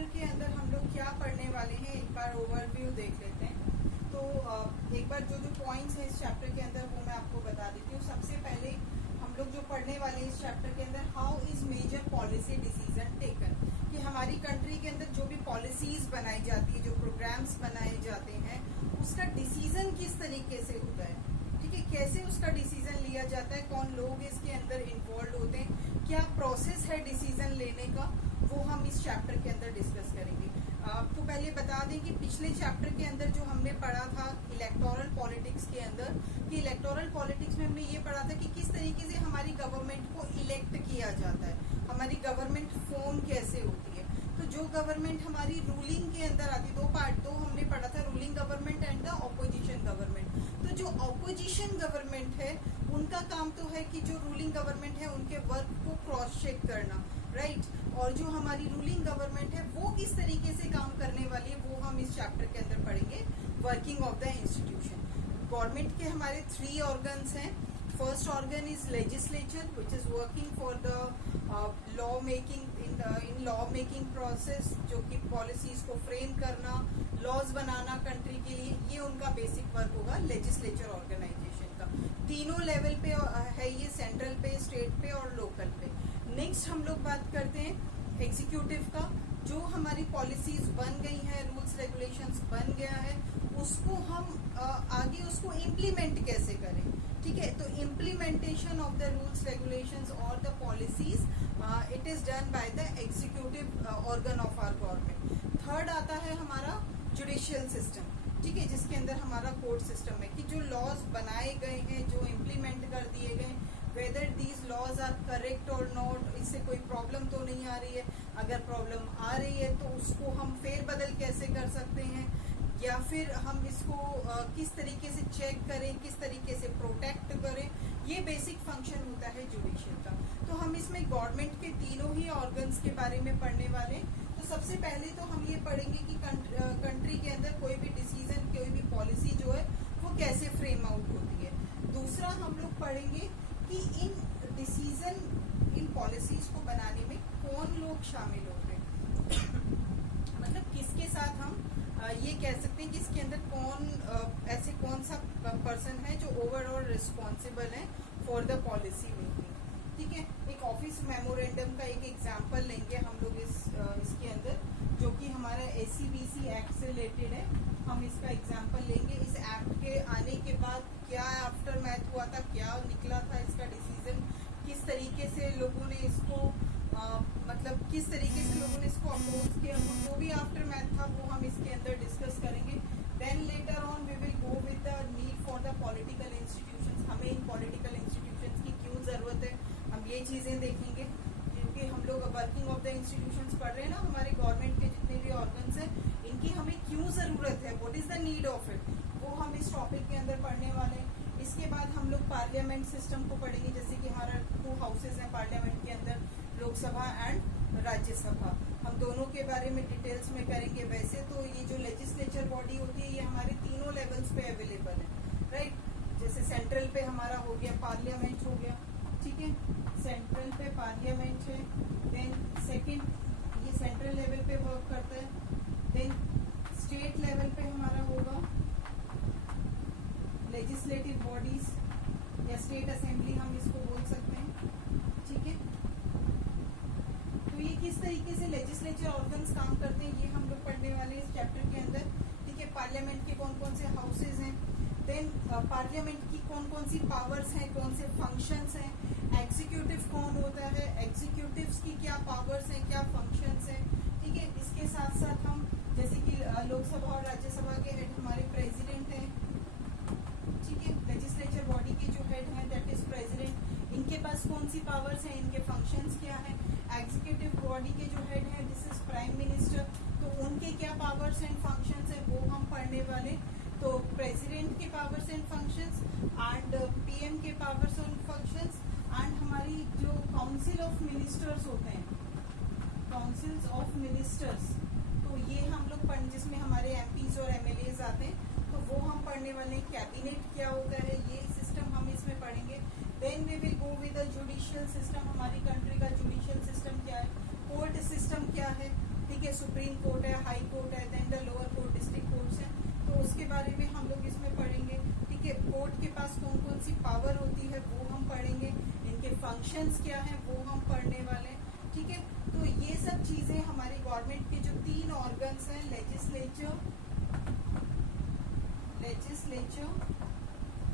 Chapter के अंदर हम लोग क्या पढ़ने वाले हैं एक बार ओवरव्यू देख लेते हैं। तो एक बार जो जो पॉइंट्स हैं इस चैप्टर के अंदर वो मैं आपको बता देती हूँ। सबसे पहले हम लोग जो पढ़ने वाले हैं इस चैप्टर के अंदर, how is major policy decision taken, कि हमारी कंट्री के अंदर जो भी पॉलिसीज बनाई जाती है, जो प्रोग्राम्स बनाए जाते हैं, उसका डिसीजन किस तरीके से होता है। ठीक है, कैसे उसका डिसीजन लिया जाता है, कौन लोग इसके अंदर इन्वॉल्व होते हैं, क्या प्रोसेस है डिसीजन लेने का, वो हम इस चैप्टर के अंदर डिस्कस करेंगे। आपको पहले बता दें कि पिछले चैप्टर के अंदर जो हमने पढ़ा था इलेक्टोरल पॉलिटिक्स के अंदर, कि इलेक्टोरल पॉलिटिक्स में हमने ये पढ़ा था कि किस तरीके से हमारी गवर्नमेंट को इलेक्ट किया जाता है, हमारी गवर्नमेंट फॉर्म कैसे होती है। तो जो गवर्नमेंट हमारी रूलिंग के अंदर आती, दो हमने पढ़ा था, ruling government and the opposition government. तो जो ऑपोजिशन गवर्नमेंट है उनका काम तो है कि जो रूलिंग गवर्नमेंट है उनके वर्क को क्रॉस चेक करना, राइट। और जो हमारी रूलिंग गवर्नमेंट है वो किस तरीके से काम करने वाली है वो हम इस चैप्टर के अंदर पढ़ेंगे, working of the institution. Government के हमारे 3 ऑर्गन्स हैं। First organ is legislature which is working for the law making in law making process, जो कि पॉलिसीज को फ्रेम करना, लॉज बनाना कंट्री के लिए, ये उनका बेसिक वर्क होगा लेजिस्लेचर ऑर्गेनाइजेशन का। तीनों लेवल पे है ये, सेंट्रल पे, स्टेट पे और लोकल पे। नेक्स्ट हम लोग बात करते हैं एग्जीक्यूटिव का, जो हमारी पॉलिसीज बन गई हैं, रूल्स रेगुलेशंस बन गया है, उसको हम आगे उसको इम्प्लीमेंट कैसे करें। ठीक है, तो implementation of the rules regulations और the policies it is done by the executive organ of our government. Third आता है हमारा जुडिशियल सिस्टम, ठीक है, जिसके अंदर हमारा कोर्ट सिस्टम है कि जो लॉज बनाए गए हैं, जो इम्प्लीमेंट कर दिए गए, whether these laws are correct और नॉट, इससे कोई प्रॉब्लम तो नहीं आ रही है। अगर प्रॉब्लम आ रही है तो उसको हम फेर बदल कैसे कर सकते हैं, या फिर हम इसको किस तरीके से चेक करें, किस तरीके से प्रोटेक्ट करें, ये बेसिक फंक्शन होता है जुडिशियल का। तो हम इसमें गवर्नमेंट के तीनों ही ऑर्गन्स के बारे में पढ़ने वाले हैं। तो सबसे पहले तो हम ये पढ़ेंगे कि कंट्री के अंदर कोई भी डिसीजन, कोई भी पॉलिसी जो है वो कैसे फ्रेम आउट होती है। दूसरा हम लोग पढ़ेंगे कि इन डिसीजन, इन पॉलिसीज को बनाने में कौन लोग शामिल होते हैं मतलब किसके साथ हम ये कह सकते हैं कि इसके अंदर ऐसे कौन सा पर्सन है जो ओवरऑल रिस्पॉन्सिबल है फॉर द पॉलिसी मेकिंग। ठीक है, एक ऑफिस मेमोरेंडम का एक एग्जांपल लेंगे हम लोग इसके अंदर, जो कि हमारा SCBC एक्ट से रिलेटेड है। हम इसका एग्जांपल लेंगे। इस एक्ट के आने के बाद क्या आफ्टर मैथ हुआ था, क्या निकला था इसका डिसीजन, किस तरीके से लोगों ने इसको मतलब किस तरीके से लोगों ने इसको अप्रोच किया, जो भी आफ्टर मैथ था वो हम इसके अंदर डिस्कस करेंगे। Then later on we will go with the need for the political institutions, हमें इन पॉलिटिकल इंस्टीट्यूशंस की क्यों जरूरत है, हम ये चीजें देखेंगे। क्योंकि हम लोग वर्किंग ऑफ द इंस्टीट्यूशंस पढ़ रहे हैं ना, हमारे गवर्नमेंट के जितने भी ऑर्गन्स हैं इनकी हमें क्यों जरूरत है, what is the need of it, वो हम इस टॉपिक के अंदर पढ़ने वाले हैं। इसके बाद हम लोग पार्लियामेंट सिस्टम को पढ़ेंगे, जैसे कि हमारा 2 हाउसेज हैं पार्लियामेंट के अंदर, लोकसभा एंड राज्यसभा। हम दोनों के बारे में डिटेल्स में करेंगे। वैसे तो ये जो लेजिस्लेचर बॉडी होती है ये हमारे तीनों लेवल्स पे अवेलेबल है, राइट। जैसे सेंट्रल पे हमारा हो गया पार्लियामेंट हो गया, ठीक है, सेंट्रल पे पार्लियामेंट है। देन सेकंड ये सेंट्रल लेवल पे वर्क करता है। देन स्टेट लेवल पे हमारा होगा लेजिस्लेटिव बॉडीज या स्टेट असेंबली हम इसको बोल सकते हैं, ठीक है। तो ये किस तरीके से लेजिस्लेचर ऑर्गन्स काम करते हैं ये हम लोग पढ़ने वाले हैं इस चैप्टर के अंदर, ठीक है। पार्लियामेंट के कौन कौन से हाउसेज हैं, देन पार्लियामेंट की कौन कौन सी पावर्स हैं, कौन से फंक्शंस हैं, एग्जीक्यूटिव कौन होता है, एग्जीक्यूटिव्स की क्या पावर्स हैं, क्या फंक्शंस हैं, ठीक है। इसके साथ साथ हम जैसे कि लोकसभा और राज्यसभा के हेड हमारे प्रेसिडेंट हैं, ठीक है। लेजिस्लेचर बॉडी के जो हेड हैं दैट इज प्रेसिडेंट, इनके पास कौन सी पावर्स हैं, इनके फंक्शंस क्या हैं। एग्जीक्यूटिव बॉडी के जो हेड हैं दिस इज प्राइम मिनिस्टर, तो उनके क्या पावर्स एंड फंक्शंस हैं वो हम पढ़ने वाले। तो प्रेसिडेंट के powers and functions and PM के पावर्स एंड फंक्शंस एंड हमारी जो काउंसिल ऑफ मिनिस्टर्स होते हैं, काउंसिल्स ऑफ मिनिस्टर्स, तो ये हम लोग जिसमें हमारे MPs और MLAs आते हैं, तो वो हम पढ़ने वाले हैं। कैबिनेट क्या होता है ये सिस्टम हम इसमें पढ़ेंगे। Then we will go with the judicial system, हमारी कंट्री का जुडिशियल सिस्टम क्या है, कोर्ट सिस्टम क्या है, ठीक ठीक है, सुप्रीम कोर्ट है, हाई कोर्ट है, then the lower court, district courts हैं, तो उसके बारे में हम लोग इसमें पढ़ेंगे। ठीक है, कोर्ट के पास कौन कौन सी पावर होती है वो हम पढ़ेंगे, इनके फंक्शंस क्या हैं वो हम पढ़ने वाले हैं। ठीक है, तो ये सब चीजें हमारी गवर्नमेंट के जो 3 ऑर्गन्स हैं, legislature,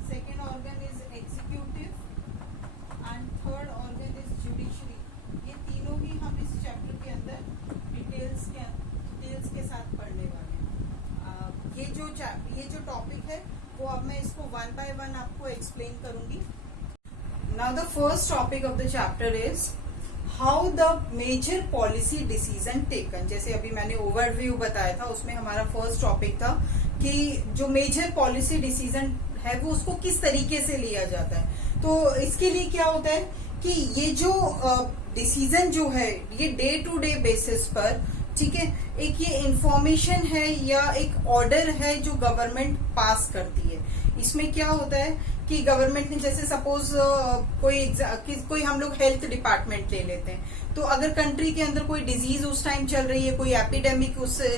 second organ is executive and third organ is judiciary, ये तीनों ही हम इस चैप्टर के अंदर डिटेल्स के साथ पढ़ने वाले हैं। ये जो टॉपिक है वो अब मैं इसको 1 by 1 आपको एक्सप्लेन करूंगी। Now the first topic of the chapter is how the major policy decision taken. जैसे अभी मैंने ओवरव्यू बताया था, उसमें हमारा फर्स्ट टॉपिक था कि जो मेजर पॉलिसी डिसीजन है वो उसको किस तरीके से लिया जाता है। तो इसके लिए क्या होता है कि ये जो डिसीजन जो है ये डे टू डे बेसिस पर, ठीक है, एक ये इंफॉर्मेशन है या एक ऑर्डर है जो गवर्नमेंट पास करती है। इसमें क्या होता है कि गवर्नमेंट ने, जैसे सपोज कोई हम लोग हेल्थ डिपार्टमेंट ले लेते हैं, तो अगर कंट्री के अंदर कोई डिजीज उस टाइम चल रही है, कोई एपिडेमिक उससे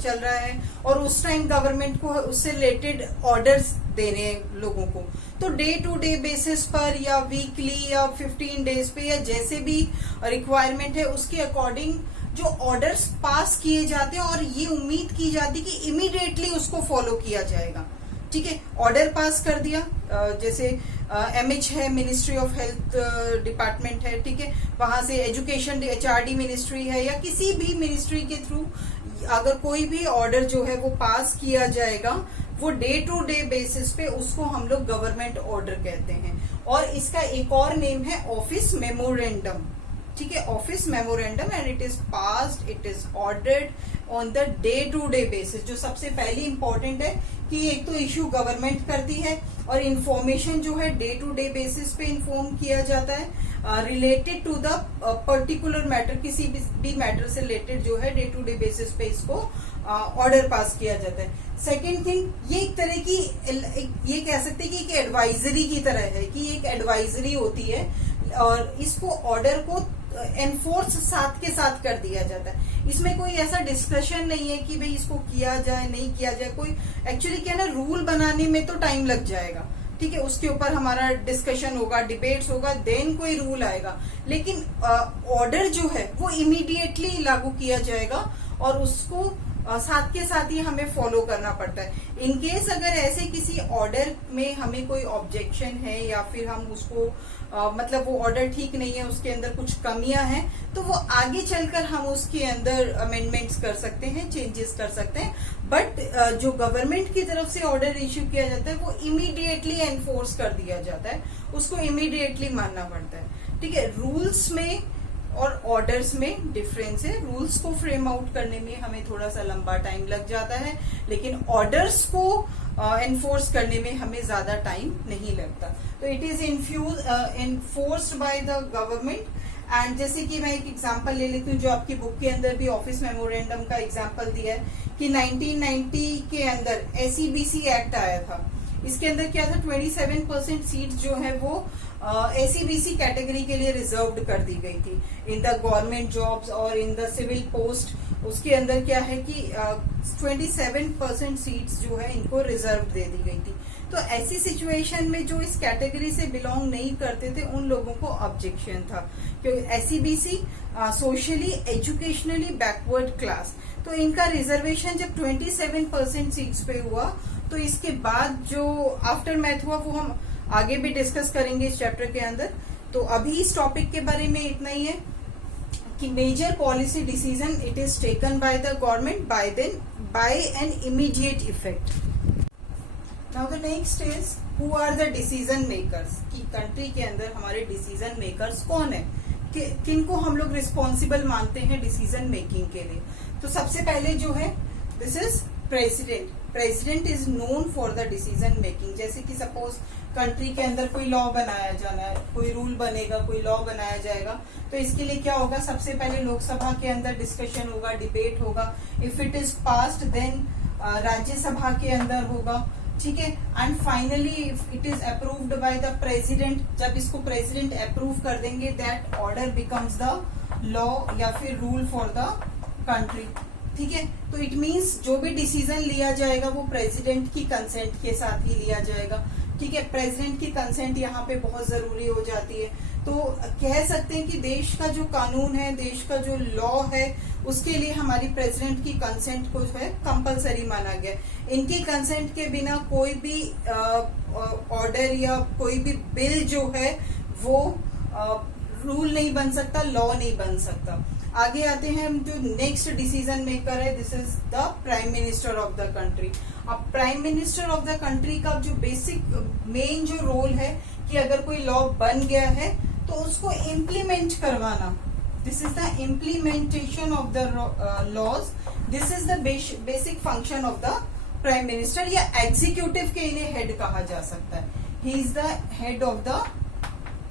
चल रहा है, और उस टाइम गवर्नमेंट को उससे रिलेटेड ऑर्डर्स देने लोगों को, तो डे टू डे बेसिस पर या वीकली या 15 डेज पे या जैसे भी रिक्वायरमेंट है उसके अकॉर्डिंग जो ऑर्डर्स पास किए जाते हैं और ये उम्मीद की जाती है कि इमीडिएटली उसको फॉलो किया जाएगा। ठीक है, ऑर्डर पास कर दिया, जैसे MH है, मिनिस्ट्री ऑफ हेल्थ डिपार्टमेंट है, ठीक है, वहां से एजुकेशन HRD मिनिस्ट्री है या किसी भी मिनिस्ट्री के थ्रू अगर कोई भी ऑर्डर जो है वो पास किया जाएगा, वो डे टू डे बेसिस पे उसको हम लोग गवर्नमेंट ऑर्डर कहते हैं। और इसका एक और नेम है ऑफिस मेमोरेंडम। ठीक है, office memorandum, and it is passed, it is ordered on the day to day basis. जो सबसे पहले इंपॉर्टेंट है कि एक तो इश्यू गवर्नमेंट करती है और इंफॉर्मेशन जो है डे टू डे बेसिस पे इंफॉर्म किया जाता है related to the particular matter, किसी भी मैटर से रिलेटेड जो है डे टू डे बेसिस पे इसको ऑर्डर पास किया जाता है। सेकेंड थिंग, ये एक तरह की ये कह सकते हैं कि एक एडवाइजरी की तरह है, कि एक एडवाइजरी होती है और इसको ऑर्डर को एनफोर्स साथ के साथ कर दिया जाता है। इसमें कोई ऐसा डिस्कशन नहीं है कि भाई इसको किया जाए नहीं किया जाए। कोई एक्चुअली क्या है ना, रूल बनाने में तो टाइम लग जाएगा, ठीक है, उसके ऊपर हमारा डिस्कशन होगा, डिबेट्स होगा, देन कोई रूल आएगा, लेकिन ऑर्डर जो है वो इमीडिएटली लागू किया जाएगा और उसको साथ के साथ ही हमें फॉलो करना पड़ता है। इनकेस अगर ऐसे किसी ऑर्डर में हमें कोई ऑब्जेक्शन है या फिर हम उसको मतलब वो ऑर्डर ठीक नहीं है, उसके अंदर कुछ कमियां हैं, तो वो आगे चलकर हम उसके अंदर अमेंडमेंट्स कर सकते हैं, चेंजेस कर सकते हैं। बट जो गवर्नमेंट की तरफ से ऑर्डर इश्यू किया जाता है वो इमीडिएटली एनफोर्स कर दिया जाता है, उसको इमीडिएटली मानना पड़ता है। ठीक है, रूल्स में और ऑर्डर्स में डिफरेंस है। रूल्स को फ्रेम आउट करने में हमें थोड़ा सा लंबा टाइम लग जाता है, लेकिन ऑर्डर्स को एनफोर्स करने में हमें ज्यादा टाइम नहीं लगता। तो it is enforced bye the government. And जैसे कि मैं एक एग्जांपल ले लेती हूँ, जो आपकी बुक के अंदर भी ऑफिस मेमोरेंडम का एग्जांपल दिया है कि 1990 के अंदर SEBC एक्ट आया था। इसके अंदर क्या था, 27% सीट जो है वो SEBC कैटेगरी के लिए रिजर्व्ड कर दी गई थी इन द गवर्नमेंट जॉब्स और इन द सिविल पोस्ट। उसके अंदर क्या है कि 27% सीट्स जो है इनको रिजर्व दे दी गई थी। तो ऐसी सिचुएशन में जो इस कैटेगरी से बिलोंग नहीं करते थे उन लोगों को ऑब्जेक्शन था, क्योंकि SEBC socially educationally backward class, तो इनका रिजर्वेशन जब 27% सीट्स पे हुआ, तो इसके बाद जो आफ्टर मैथ हुआ वो हम आगे भी डिस्कस करेंगे इस चैप्टर के अंदर। तो अभी इस टॉपिक के बारे में इतना ही है कि major policy decision it is taken by the government by an immediate effect. Now the next is who are the decision makers, कि कंट्री के अंदर हमारे डिसीजन मेकर्स कौन है, किनको हम लोग रिस्पॉन्सिबल मानते हैं डिसीजन मेकिंग के लिए। तो सबसे पहले जो है this is president. President is known for the decision making. जैसे कि सपोज कंट्री के अंदर कोई लॉ बनाया जाना है, कोई रूल बनेगा, कोई लॉ बनाया जाएगा, तो इसके लिए क्या होगा, सबसे पहले लोकसभा के अंदर डिस्कशन होगा, डिबेट होगा। If it is passed then Rajya Sabha के अंदर होगा, ठीक है, and finally if it is approved by the president, जब इसको प्रेसिडेंट अप्रूव कर देंगे that order becomes the law या फिर रूल फॉर द कंट्री, ठीक है। तो इट मींस जो भी डिसीजन लिया जाएगा वो प्रेसिडेंट की कंसेंट के साथ ही लिया जाएगा, ठीक है। प्रेसिडेंट की कंसेंट यहाँ पे बहुत जरूरी हो जाती है। तो कह सकते हैं कि देश का जो कानून है, देश का जो लॉ है, उसके लिए हमारी प्रेसिडेंट की कंसेंट को जो है कंपलसरी माना गया। इनकी कंसेंट के बिना कोई भी ऑर्डर या कोई भी बिल जो है वो रूल नहीं बन सकता, लॉ नहीं बन सकता। आगे आते हैं हम, जो नेक्स्ट डिसीजन मेकर है, this is the prime minister of the country. अब prime minister of the country का जो बेसिक मेन जो रोल है कि अगर कोई लॉ बन गया है तो उसको इम्प्लीमेंट करवाना, this is the implementation of the laws, this is the basic function of the prime minister, या एग्जीक्यूटिव के लिए हेड कहा जा सकता है। He is the head of the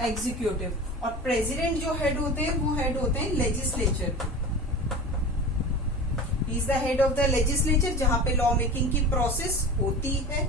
executive. और प्रेसिडेंट जो हेड होते हैं वो हेड होते हैं legislature, he is the head of the legislature, जहां पे लॉ मेकिंग की प्रोसेस होती है।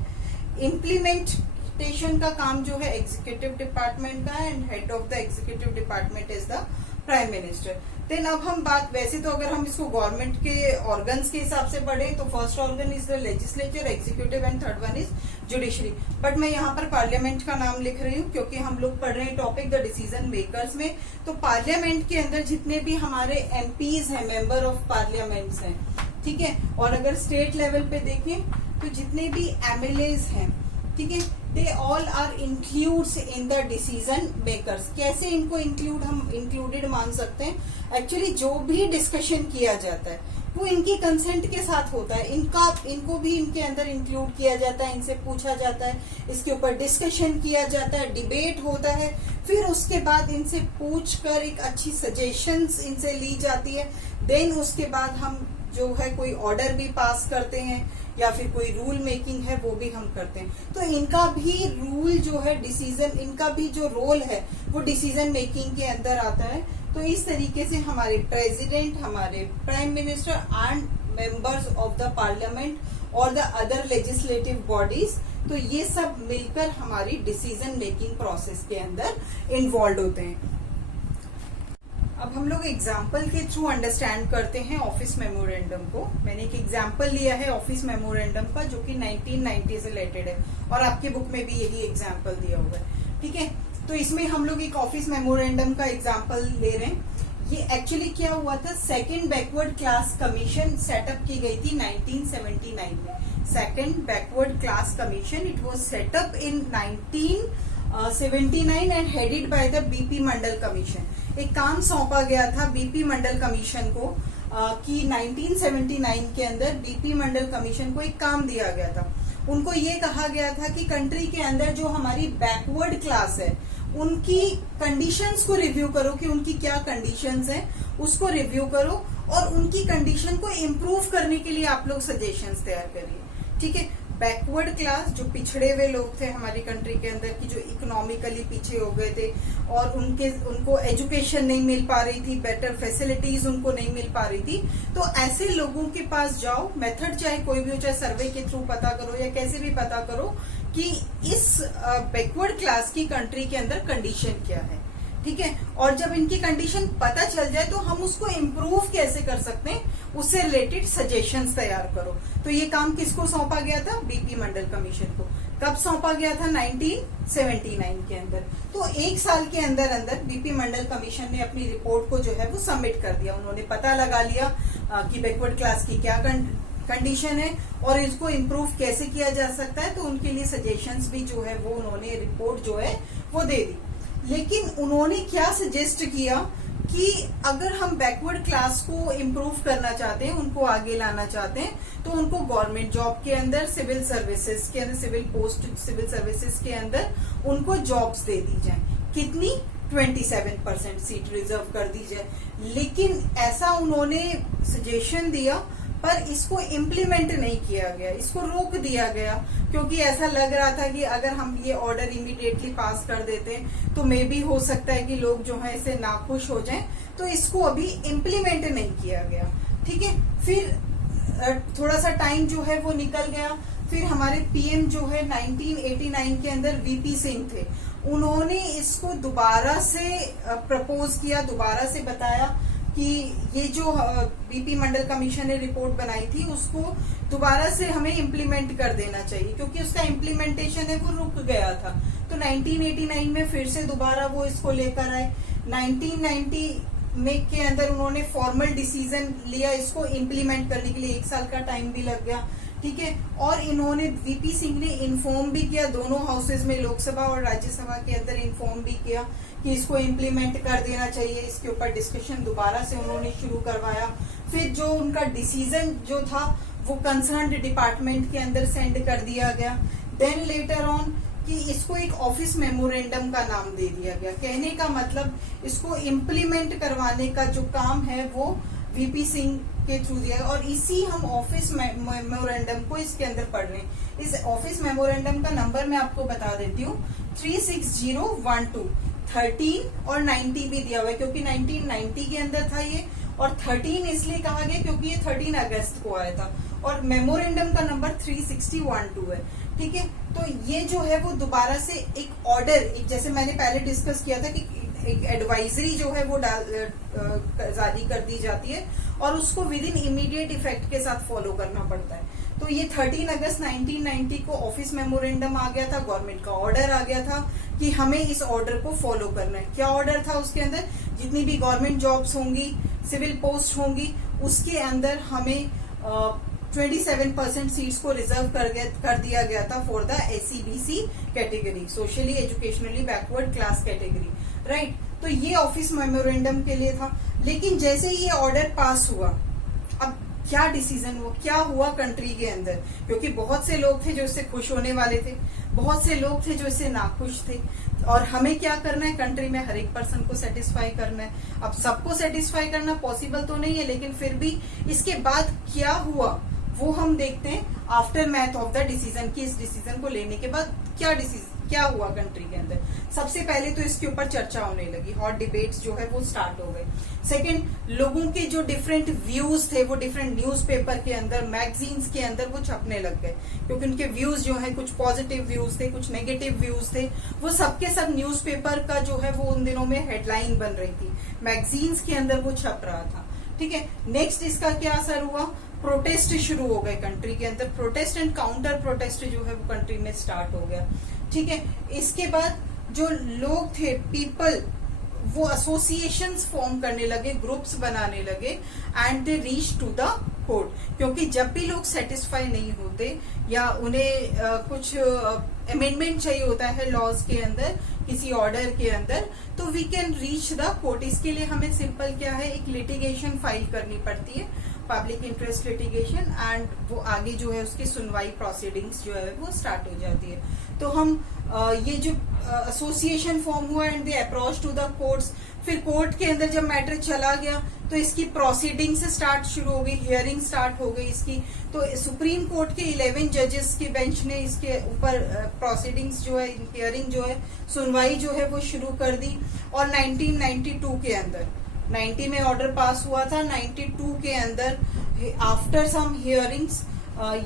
इम्प्लीमेंटेशन का काम जो है एग्जीक्यूटिव डिपार्टमेंट का, and head of the executive department is the prime minister. Then अब हम बात, वैसे तो अगर हम इसको गवर्नमेंट के ऑर्गन्स के हिसाब से पढ़े तो first organ is the legislature, executive, and third one is judiciary. But मैं यहाँ पर पार्लियामेंट का नाम लिख रही हूँ क्योंकि हम लोग पढ़ रहे हैं टॉपिक द डिसीजन मेकर्स में। तो पार्लियामेंट के अंदर जितने भी हमारे एमपीज हैं, मेंबर ऑफ पार्लियामेंट्स हैं, ठीक है। और अगर स्टेट लेवल पे देखें तो जितने भी एमएलएज हैं, ठीक है, they all are includes in the decision makers. कैसे इनको हम इंक्लूडेड मान सकते हैं? एक्चुअली जो भी डिस्कशन किया जाता है वो इनकी कंसेंट के साथ होता है, इनको भी इनके अंदर इंक्लूड किया जाता है, इनसे पूछा जाता है, इसके ऊपर डिस्कशन किया जाता है, डिबेट होता है, फिर उसके बाद इनसे पूछकर एक अच्छी सजेशंस इनसे ली जाती है। देन उसके बाद हम जो है कोई ऑर्डर भी पास करते हैं या फिर कोई रूल मेकिंग है वो भी हम करते हैं। तो इनका भी रूल जो है डिसीजन, इनका भी जो रोल है वो डिसीजन मेकिंग के अंदर आता है। तो इस तरीके से हमारे प्रेसिडेंट, हमारे prime minister and members of the parliament और द अदर लेजिस्लेटिव बॉडीज, तो ये सब मिलकर हमारी डिसीजन मेकिंग प्रोसेस के अंदर इन्वॉल्व होते हैं। अब हम लोग एग्जाम्पल के थ्रू अंडरस्टैंड करते हैं ऑफिस मेमोरेंडम को। मैंने एक एग्जाम्पल लिया है ऑफिस मेमोरेंडम का जो कि 1990 से रिलेटेड है और आपकी बुक में भी यही एग्जाम्पल दिया हुआ है, ठीक है। तो इसमें हम लोग एक ऑफिस मेमोरेंडम का एग्जाम्पल ले रहे हैं। ये एक्चुअली क्या हुआ था, second backward class commission setup की गई थी 1979 में। Second backward class commission, it was setup in 1979 and headed by the BP Mandal commission. एक काम सौंपा गया था बीपी मंडल कमीशन को कि 1979 के अंदर बीपी मंडल कमीशन को एक काम दिया गया था। उनको ये कहा गया था कि कंट्री के अंदर जो हमारी बैकवर्ड क्लास है उनकी कंडीशंस को रिव्यू करो कि उनकी क्या कंडीशंस हैं, उसको रिव्यू करो और उनकी कंडीशन को इम्प्रूव करने के लिए आप लोग सजेशंस तैयार करिए, ठीक है। बैकवर्ड क्लास, जो पिछड़े हुए लोग थे हमारी कंट्री के अंदर की, जो इकोनॉमिकली पीछे हो गए थे और उनको एजुकेशन नहीं मिल पा रही थी, बेटर फैसिलिटीज उनको नहीं मिल पा रही थी, तो ऐसे लोगों के पास जाओ, मेथड चाहे कोई भी हो, चाहे सर्वे के थ्रू पता करो या कैसे भी पता करो कि इस बैकवर्ड क्लास की कंट्री के अंदर कंडीशन क्या है, ठीक है। और जब इनकी कंडीशन पता चल जाए तो हम उसको इम्प्रूव कैसे कर सकते हैं, उससे रिलेटेड सजेशंस तैयार करो। तो ये काम किसको सौंपा गया था, बीपी मंडल कमीशन को। कब सौंपा गया था, 1979 के अंदर। तो एक साल के अंदर अंदर बीपी मंडल कमीशन ने अपनी रिपोर्ट को जो है वो सबमिट कर दिया। उन्होंने पता लगा लिया कि बैकवर्ड क्लास की क्या कंडीशन है और इसको इम्प्रूव कैसे किया जा सकता है। तो उनके लिए सजेशंस भी जो है वो उन्होंने रिपोर्ट जो है वो दे दी। लेकिन उन्होंने क्या सजेस्ट किया कि अगर हम बैकवर्ड क्लास को इम्प्रूव करना चाहते हैं, उनको आगे लाना चाहते हैं, तो उनको गवर्नमेंट जॉब के अंदर, सिविल सर्विसेज के अंदर, सिविल पोस्ट, सिविल सर्विसेज के अंदर उनको जॉब्स दे दी जाए। कितनी, 27% सीट रिजर्व कर दी जाए। लेकिन ऐसा उन्होंने सजेशन दिया पर इसको इम्प्लीमेंट नहीं किया गया, इसको रोक दिया गया, क्योंकि ऐसा लग रहा था कि अगर हम ये ऑर्डर इमीडिएटली पास कर देते तो मे भी हो सकता है कि लोग जो है इससे नाखुश हो जाएं, तो इसको अभी इम्प्लीमेंट नहीं किया गया, ठीक है। फिर थोड़ा सा टाइम जो है वो निकल गया। फिर हमारे पीएम जो है 1989 के अंदर वीपी सिंह थे, उन्होंने इसको दोबारा से प्रपोज किया, दोबारा से बताया कि ये जो बीपी मंडल कमीशन ने रिपोर्ट बनाई थी उसको दोबारा से हमें इम्प्लीमेंट कर देना चाहिए, क्योंकि उसका इम्प्लीमेंटेशन है वो रुक गया था। तो 1989 में फिर से दोबारा वो इसको लेकर आए। 1990 में के अंदर उन्होंने फॉर्मल डिसीजन लिया इसको इम्प्लीमेंट करने के लिए, 1 साल का टाइम भी लग गया, ठीक है। और इन्होंने वीपी सिंह ने इन्फॉर्म भी किया दोनों हाउसेज में, लोकसभा और राज्यसभा के अंदर इन्फॉर्म भी किया कि इसको इम्प्लीमेंट कर देना चाहिए। इसके ऊपर डिस्कशन दोबारा से उन्होंने शुरू करवाया। फिर जो उनका डिसीजन जो था वो कंसर्न्ड डिपार्टमेंट के अंदर सेंड कर दिया गया। देन लेटर ऑन कि इसको एक ऑफिस मेमोरेंडम का नाम दे दिया गया। कहने का मतलब इसको इम्प्लीमेंट करवाने का जो काम है वो वीपी सिंह के थ्रू दिया, और इसी हम ऑफिस मेमोरेंडम को इसके अंदर पढ़ रहे हैं। इस ऑफिस मेमोरेंडम का नंबर मैं आपको बता देती हूँ, 36012। 13 और 90 भी दिया हुआ है, क्योंकि 1990 के अंदर था ये, और 13 इसलिए कहा गया क्योंकि ये 13 अगस्त को आया था, और मेमोरेंडम का नंबर 36012 है, ठीक है। तो ये जो है वो दोबारा से एक ऑर्डर, जैसे मैंने पहले डिस्कस किया था कि एक एडवाइजरी जो है वो जारी कर दी जाती है और उसको विद इन इमीडिएट इफेक्ट के साथ फॉलो करना पड़ता है। तो ये 13 अगस्त 1990 को ऑफिस मेमोरेंडम आ गया था, गवर्नमेंट का ऑर्डर आ गया था कि हमें इस ऑर्डर को फॉलो करना है। क्या ऑर्डर था उसके अंदर? जितनी भी गवर्नमेंट जॉब्स होंगी, सिविल पोस्ट होंगी, उसके अंदर हमें 27% सीट्स को रिजर्व कर दिया गया था for the SEBC category, socially educationally backward class category, right. तो ये ऑफिस मेमोरेंडम के लिए था। लेकिन जैसे ये ऑर्डर पास हुआ, अब क्या डिसीजन हुआ, क्या हुआ कंट्री के अंदर, क्योंकि बहुत से लोग थे जो इससे खुश होने वाले थे, बहुत से लोग थे जो इससे नाखुश थे, और हमें क्या करना है, कंट्री में हर एक पर्सन को सेटिस्फाई करना है। अब सबको सेटिस्फाई करना पॉसिबल तो नहीं है, लेकिन फिर भी इसके बाद क्या हुआ वो हम देखते हैं after math of the decision, कि इस डिसीजन को लेने के बाद क्या हुआ कंट्री के अंदर। सबसे पहले तो इसके ऊपर चर्चा होने लगी, हॉट डिबेट्स जो है वो स्टार्ट हो गए। सेकंड, लोगों के जो डिफरेंट व्यूज थे वो डिफरेंट न्यूज़पेपर के अंदर, मैगजीन्स के अंदर वो छपने लग गए, क्योंकि उनके व्यूज जो है, कुछ पॉजिटिव व्यूज थे, कुछ नेगेटिव व्यूज थे, वो सबके सब न्यूज़पेपर का जो है वो उन दिनों में हेडलाइन बन रही थी, मैगजीन्स के अंदर वो छप रहा था, ठीक है। नेक्स्ट इसका क्या असर हुआ, प्रोटेस्ट शुरू हो गए कंट्री के अंदर, प्रोटेस्ट एंड काउंटर प्रोटेस्ट जो है वो कंट्री में स्टार्ट हो गया, ठीक है। इसके बाद जो लोग थे, पीपल, वो एसोसिएशंस फॉर्म करने लगे, ग्रुप्स बनाने लगे, and they reach to the court, क्योंकि जब भी लोग सेटिस्फाई नहीं होते या उन्हें कुछ अमेंडमेंट चाहिए होता है लॉज के अंदर, किसी ऑर्डर के अंदर, तो we can reach the court. इसके लिए हमें सिंपल क्या है, एक लिटिगेशन फाइल करनी पड़ती है, पब्लिक इंटरेस्ट लिटिगेशन, एंड वो आगे जो है उसकी सुनवाई प्रोसीडिंग्स जो है वो स्टार्ट हो जाती है। तो हम ये जो एसोसिएशन फॉर्म हुआ and they approach to the courts, फिर कोर्ट के अंदर जब मैटर चला गया तो इसकी प्रोसीडिंग्स स्टार्ट शुरू हो गई, हियरिंग स्टार्ट हो गई इसकी। तो सुप्रीम कोर्ट के 11 जजेस के बेंच ने इसके ऊपर प्रोसीडिंग्स जो है, हियरिंग जो है, सुनवाई जो है वो शुरू कर दी। और 1992 के अंदर, 90 में ऑर्डर पास हुआ था, 92 के अंदर आफ्टर सम हियरिंग्स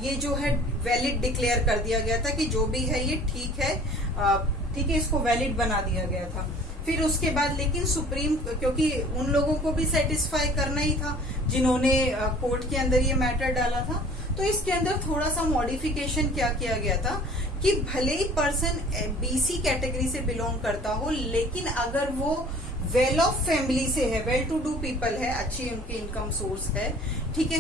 ये जो है वैलिड डिक्लेयर कर दिया गया था कि जो भी है ये ठीक है, इसको वैलिड बना दिया गया था। फिर उसके बाद लेकिन सुप्रीम, क्योंकि उन लोगों को भी सेटिस्फाई करना ही था जिन्होंने कोर्ट के अंदर ये मैटर डाला था, तो इसके अंदर थोड़ा सा मॉडिफिकेशन क्या किया गया था कि भले ही पर्सन BC कैटेगरी से बिलोंग करता हो, लेकिन अगर वो वेल ऑफ फैमिली से है, वेल टू डू पीपल है, अच्छी उनकी इनकम सोर्स है, ठीक है,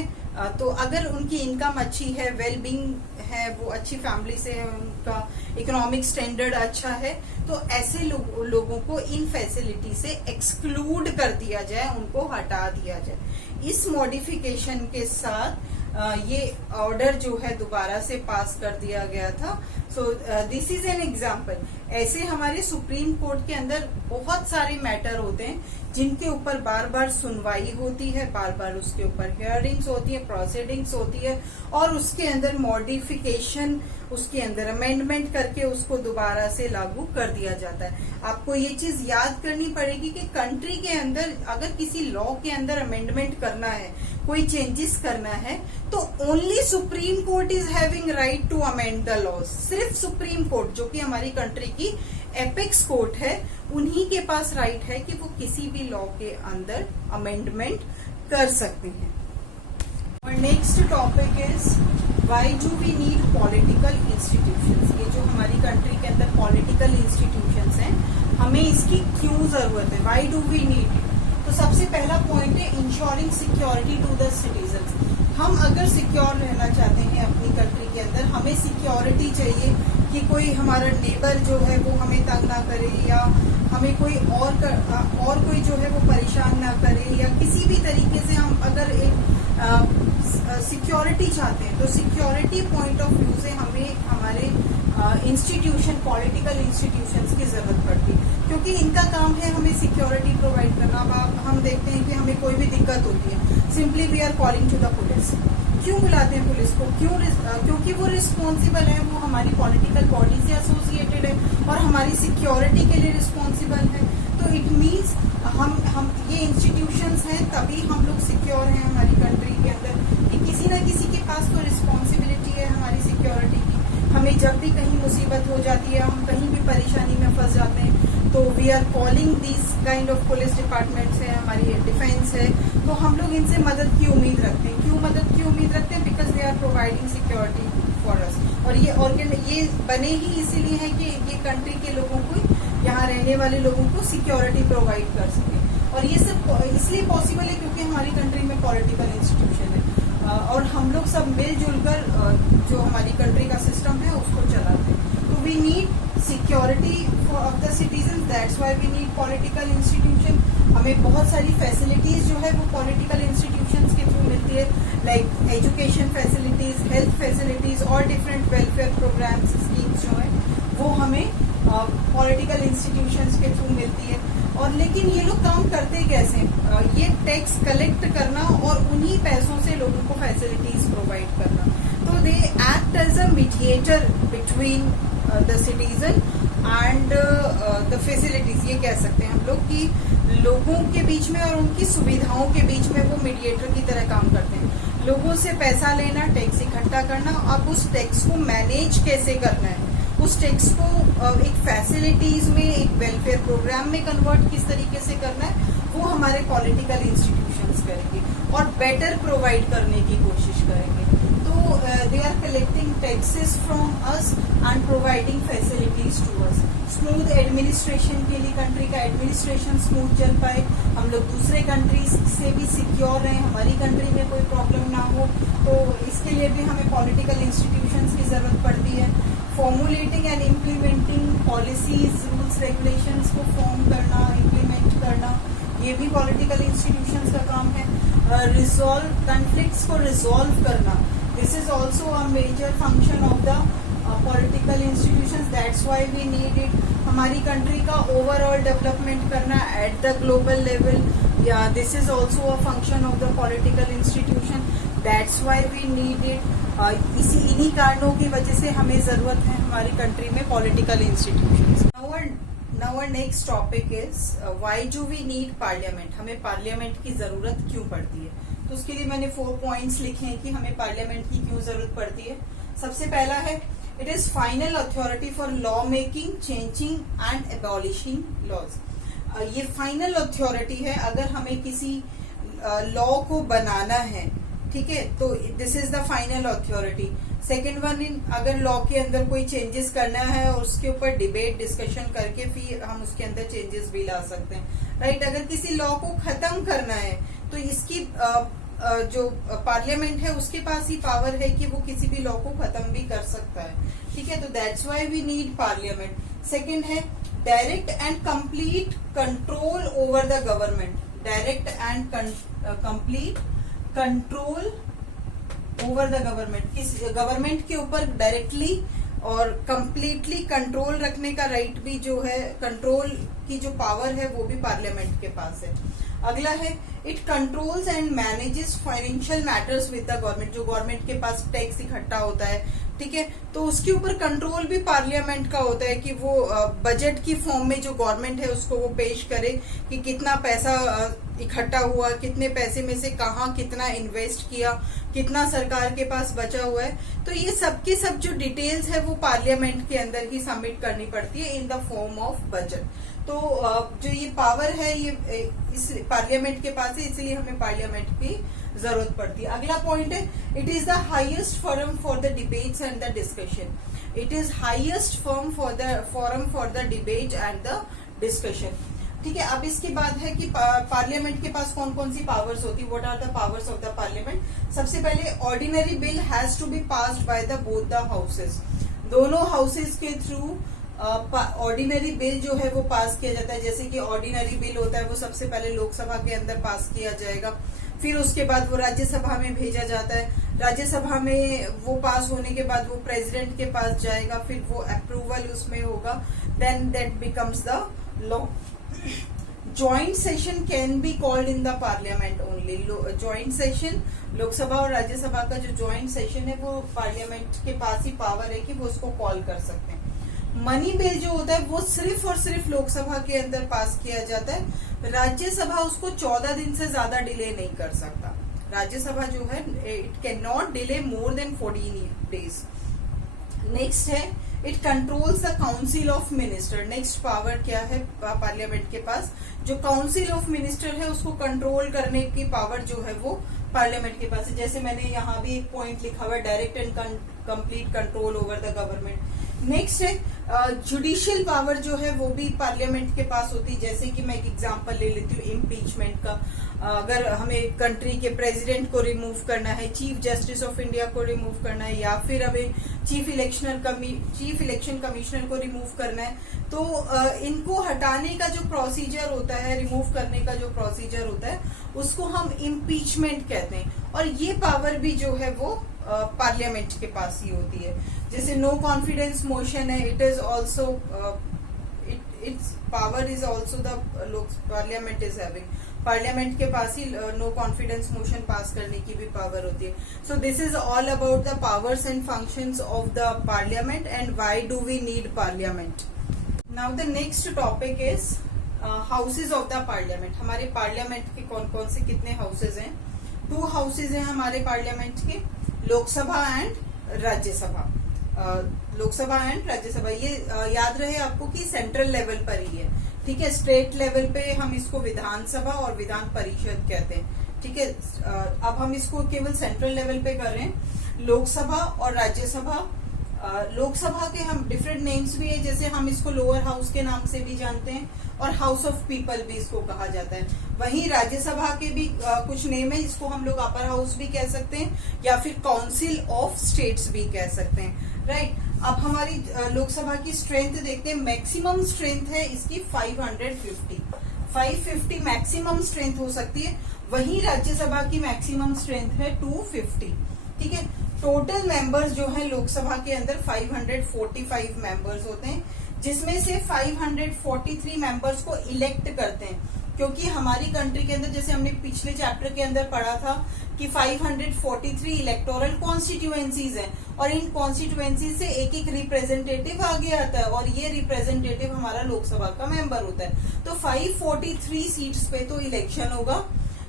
तो अगर उनकी इनकम अच्छी है, वेल बीइंग है, वो अच्छी फैमिली से है, उनका इकोनॉमिक स्टैंडर्ड अच्छा है, तो ऐसे लोगों को इन फैसिलिटी से एक्सक्लूड कर दिया जाए, उनको हटा दिया जाए। इस मॉडिफिकेशन के साथ ये ऑर्डर जो है दोबारा से पास कर दिया गया था। सो दिस इज एन एग्जाम्पल। ऐसे हमारे सुप्रीम कोर्ट के अंदर बहुत सारे मैटर होते हैं जिनके ऊपर बार बार सुनवाई होती है, बार बार उसके ऊपर हियरिंग्स होती है, प्रोसीडिंग्स होती है, और उसके अंदर मॉडिफिकेशन, उसके अंदर अमेंडमेंट करके उसको दोबारा से लागू कर दिया जाता है। आपको ये चीज याद करनी पड़ेगी कि कंट्री के अंदर अगर किसी लॉ के अंदर अमेंडमेंट करना है, कोई चेंजेस करना है, तो only supreme court is having right to amend the laws. सिर्फ सुप्रीम कोर्ट, जो कि हमारी कंट्री की एपेक्स कोर्ट है, उन्हीं के पास राइट है कि वो किसी भी लॉ के अंदर अमेंडमेंट कर सकते हैं। और next topic is why do we need political institutions. ये जो हमारी कंट्री के अंदर पॉलिटिकल इंस्टीट्यूशंस हैं, हमें इसकी क्यों जरूरत है, why do we need it. तो सबसे पहला पॉइंट है ensuring security to the citizens. हम अगर सिक्योर रहना चाहते हैं अपनी कंट्री के अंदर, हमें सिक्योरिटी चाहिए कि कोई हमारा नेबर जो है वो हमें तंग ना करे, या हमें कोई और कोई जो है वो परेशान ना करे, या किसी भी तरीके से हम अगर एक सिक्योरिटी चाहते हैं, तो सिक्योरिटी पॉइंट ऑफ व्यू से हमें हमारे इंस्टीट्यूशन, पॉलिटिकल इंस्टीट्यूशंस की जरूरत पड़ती है, क्योंकि इनका काम है हमें सिक्योरिटी प्रोवाइड करना। अब हम देखते हैं कि हमें कोई भी दिक्कत होती है, simply we are calling to the police. क्यों बुलाते हैं पुलिस को, क्योंकि वो रिस्पॉन्सिबल है, वो हमारी पॉलिटिकल बॉडी से एसोसिएटेड है और हमारी सिक्योरिटी के लिए रिस्पॉन्सिबल है। तो इट मीन्स हम ये इंस्टीट्यूशंस हैं, तभी हम लोग सिक्योर हैं हमारी कंट्री के अंदर, कि किसी ना किसी के पास तो रिस्पॉन्सिबिलिटी है हमारी सिक्योरिटी की। हमें जब भी कहीं मुसीबत हो जाती है, हम कहीं भी परेशानी में फंस जाते हैं, तो we are calling this kind of police departments है, हमारी डिफेंस है, तो हम लोग इनसे मदद की उम्मीद रखते हैं। क्यों मदद की उम्मीद रखते हैं? Because they are providing security for us. और ये बने ही इसीलिए है कि ये कंट्री के लोगों को, यहाँ रहने वाले लोगों को सिक्योरिटी प्रोवाइड कर सके। और ये सब इसलिए पॉसिबल है क्योंकि हमारी कंट्री में पॉलिटिकल इंस्टीट्यूशन है, और हम लोग सब मिलजुल कर जो हमारी कंट्री का सिस्टम है उसको चलाते हैं। तो we need security of the citizen, that's why we need political institution. हमें बहुत सारी फैसिलिटीज जो है वो पॉलिटिकल इंस्टीट्यूशंस के थ्रू मिलती है, like education facilities, health facilities और डिफरेंट वेलफेयर प्रोग्राम्स, स्कीम्स जो है वो हमें पॉलिटिकल इंस्टीट्यूशंस के थ्रू मिलती है। और लेकिन ये लोग काम करते कैसे? ये टैक्स कलेक्ट करना और उन्हीं पैसों से लोगों को फैसिलिटीज प्रोवाइड करना। तो they act as a mediator between the citizen and the facilities. ये कह सकते हैं हम लोग कि लोगों के बीच में और उनकी सुविधाओं के बीच में वो मीडिएटर की तरह काम करते हैं। लोगों से पैसा लेना, टैक्स इकट्ठा करना, अब उस टैक्स को मैनेज कैसे करना है, उस टैक्स को एक फैसिलिटीज में, एक वेलफेयर प्रोग्राम में कन्वर्ट किस तरीके से करना है, वो हमारे पॉलिटिकल इंस्टीट्यूशंस करेंगे और बेटर प्रोवाइड करने की कोशिश करेंगे। तो they are collecting taxes from us and providing facilities to us. Smooth administration के लिए, कंट्री का एडमिनिस्ट्रेशन स्मूथ चल पाए, हम लोग दूसरे कंट्रीज से भी सिक्योर रहें, हमारी कंट्री में कोई प्रॉब्लम ना हो, तो इसके लिए भी हमें पॉलिटिकल इंस्टीट्यूशंस की जरूरत पड़ती है। Formulating and implementing policies, rules, regulations को फॉर्म करना, इम्प्लीमेंट करना, ये भी पॉलिटिकल इंस्टीट्यूशंस का काम है। रिजॉल्व कॉन्फ्लिक्ट्स को रिजॉल्व करना, this is also a major function of the political institutions, that's why we need it. हमारी कंट्री का ओवरऑल डेवलपमेंट करना एट द ग्लोबल लेवल, या this is also a function of the political institution, that's why we need it. इन्हीं कारणों की वजह से हमें जरूरत है हमारी कंट्री में political institutions. Now our next topic is why do we need parliament. हमें पार्लियामेंट की जरूरत क्यों पड़ती है? तो उसके लिए मैंने 4 पॉइंट्स लिखे हैं कि हमें पार्लियामेंट की क्यों जरूरत पड़ती है। सबसे पहला है, it is final authority for law making, changing and abolishing laws. ये फाइनल अथॉरिटी है अगर हमें किसी लॉ को बनाना है, ठीक है, तो this is the final authority. Second one, अगर लॉ के अंदर कोई चेंजेस करना है और उसके ऊपर डिबेट, डिस्कशन करके फिर हम उसके अंदर चेंजेस भी ला सकते हैं, राइट। अगर किसी लॉ को खत्म करना है तो इसकी जो पार्लियामेंट है उसके पास ही पावर है कि वो किसी भी लॉ को खत्म भी कर सकता है, ठीक है। तो that's why we need parliament. Second है, direct and complete control over the government. Direct and complete control over the government, किस गवर्नमेंट के ऊपर डायरेक्टली और कंप्लीटली कंट्रोल रखने का राइट भी जो है, कंट्रोल की जो पावर है वो भी पार्लियामेंट के पास है। अगला है it controls and manages financial matters with the government. जो गवर्नमेंट के पास टैक्स इकट्ठा होता है, ठीक है, तो उसके ऊपर कंट्रोल भी पार्लियामेंट का होता है कि वो बजट की फॉर्म में जो गवर्नमेंट है उसको वो पेश करे कि कितना पैसा इकट्ठा हुआ, कितने पैसे में से कहाँ कितना इन्वेस्ट किया, कितना सरकार के पास बचा हुआ है। तो ये सब के सब जो डिटेल्स है वो पार्लियामेंट के अंदर ही सबमिट करनी पड़ती है in the form of budget. तो जो ये पावर है ये इस पार्लियामेंट के पास है, इसलिए हमें पार्लियामेंट की जरूरत पड़ती है। अगला पॉइंट है it is the highest forum for the debates and the discussion. It is highest forum for the debate and the discussion. ठीक है, अब इसके बाद है कि पार्लियामेंट के पास कौन कौन सी पावर्स होती है, what are the powers of the parliament. सबसे पहले ordinary bill has to be passed by the both the houses. दोनों हाउसेस के थ्रू ऑर्डिनरी बिल जो है वो पास किया जाता है। जैसे कि ऑर्डिनरी बिल होता है वो सबसे पहले लोकसभा के अंदर पास किया जाएगा, फिर उसके बाद वो राज्यसभा में भेजा जाता है। राज्यसभा में वो पास होने के बाद वो प्रेसिडेंट के पास जाएगा, फिर वो अप्रूवल उसमें होगा, then that becomes the law. Joint session can be called in the parliament only. Joint session Lok Sabha और राज्यसभा का जो ज्वाइंट सेशन है वो पार्लियामेंट के पास ही पावर है कि वो उसको कॉल कर सकते हैं। मनी बिल जो होता है वो सिर्फ और सिर्फ लोकसभा के अंदर पास किया जाता है। राज्यसभा उसको 14 दिन से ज्यादा डिले नहीं कर सकता। राज्यसभा जो है it can not delay more than 14 days. Next है it controls the council of minister. Next power क्या है पार्लियामेंट के पास, जो काउंसिल ऑफ मिनिस्टर है उसको कंट्रोल करने की पावर जो है वो पार्लियामेंट के पास है। जैसे मैंने यहाँ भी एक पॉइंट लिखा हुआ है, direct and complete control over the government. Next है जुडिशियल पावर जो है वो भी पार्लियामेंट के पास होती है। जैसे कि मैं एक एग्जांपल ले लेती हूँ इम्पीचमेंट का। अगर हमें कंट्री के प्रेसिडेंट को रिमूव करना है, चीफ जस्टिस ऑफ इंडिया को रिमूव करना है, या फिर हमें चीफ इलेक्शन कमिश्नर को रिमूव करना है, तो इनको हटाने का जो प्रोसीजर होता है, रिमूव करने का जो प्रोसीजर होता है, उसको हम इम्पीचमेंट कहते हैं। और ये पावर भी जो है वो पार्लियामेंट के पास ही होती है। जैसे नो कॉन्फिडेंस मोशन है, it is also its power is also the parliament is having. Parliament के पास ही नो कॉन्फिडेंस मोशन पास करने की भी पावर होती है। So this is all about the powers and functions of the parliament and why do we need parliament. Now the next topic is houses of the parliament. हमारे parliament के कौन कौन से कितने हाउसेज हैं? 2 हाउसेज हैं हमारे पार्लियामेंट के, लोकसभा एंड राज्यसभा। लोकसभा एंड राज्यसभा, ये याद रहे आपको कि सेंट्रल लेवल पर ही है। ठीक है, स्टेट लेवल पे हम इसको विधानसभा और विधान परिषद कहते हैं। ठीक है, अब हम इसको केवल सेंट्रल लेवल पे कर रहे हैं। लोकसभा और राज्यसभा, लोकसभा के हम डिफरेंट नेम्स भी है, जैसे हम इसको लोअर हाउस के नाम से भी जानते हैं और हाउस ऑफ पीपल भी इसको कहा जाता है। वहीं राज्यसभा के भी कुछ नेम है, इसको हम लोग अपर हाउस भी कह सकते हैं या फिर काउंसिल ऑफ स्टेट्स भी कह सकते हैं। राइट, अब हमारी लोकसभा की स्ट्रेंथ देखते हैं। मैक्सिमम स्ट्रेंथ है इसकी 550 मैक्सिमम स्ट्रेंथ हो सकती है। वहीं राज्यसभा की मैक्सिमम स्ट्रेंथ है 250। ठीक है, टोटल मेंबर्स जो है लोकसभा के अंदर 545 मेंबर्स होते हैं, जिसमें से 543 मेंबर्स को इलेक्ट करते हैं। क्योंकि हमारी कंट्री के अंदर, जैसे हमने पिछले चैप्टर के अंदर पढ़ा था कि 543 इलेक्टोरल कॉन्स्टिट्यूएंसीज हैं और इन कॉन्स्टिट्यूएंसी से एक एक रिप्रेजेंटेटिव आगे आता है और ये रिप्रेजेंटेटिव हमारा लोकसभा का मेंबर होता है। तो 543 सीट्स पे तो इलेक्शन होगा।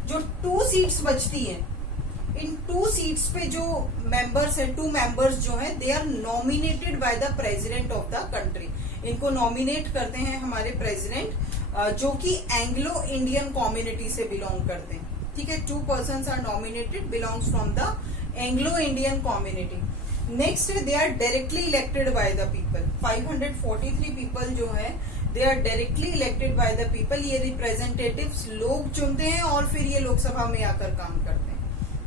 जो 2 सीट्स बचती हैं, इन 2 सीट्स पे जो मेंबर्स है, 2 मेंबर्स जो है, they are nominated by the president of the country. इनको नॉमिनेट करते हैं हमारे प्रेसिडेंट, जो कि एंग्लो इंडियन कम्युनिटी से बिलोंग करते हैं। ठीक है, 2 persons are nominated belongs from the Anglo Indian community. Next they are directly elected by the people. 543 people जो है they are directly elected by the people. ये रिप्रेजेंटेटिव्स लोग चुनते हैं और फिर ये लोकसभा में आकर काम करते हैं।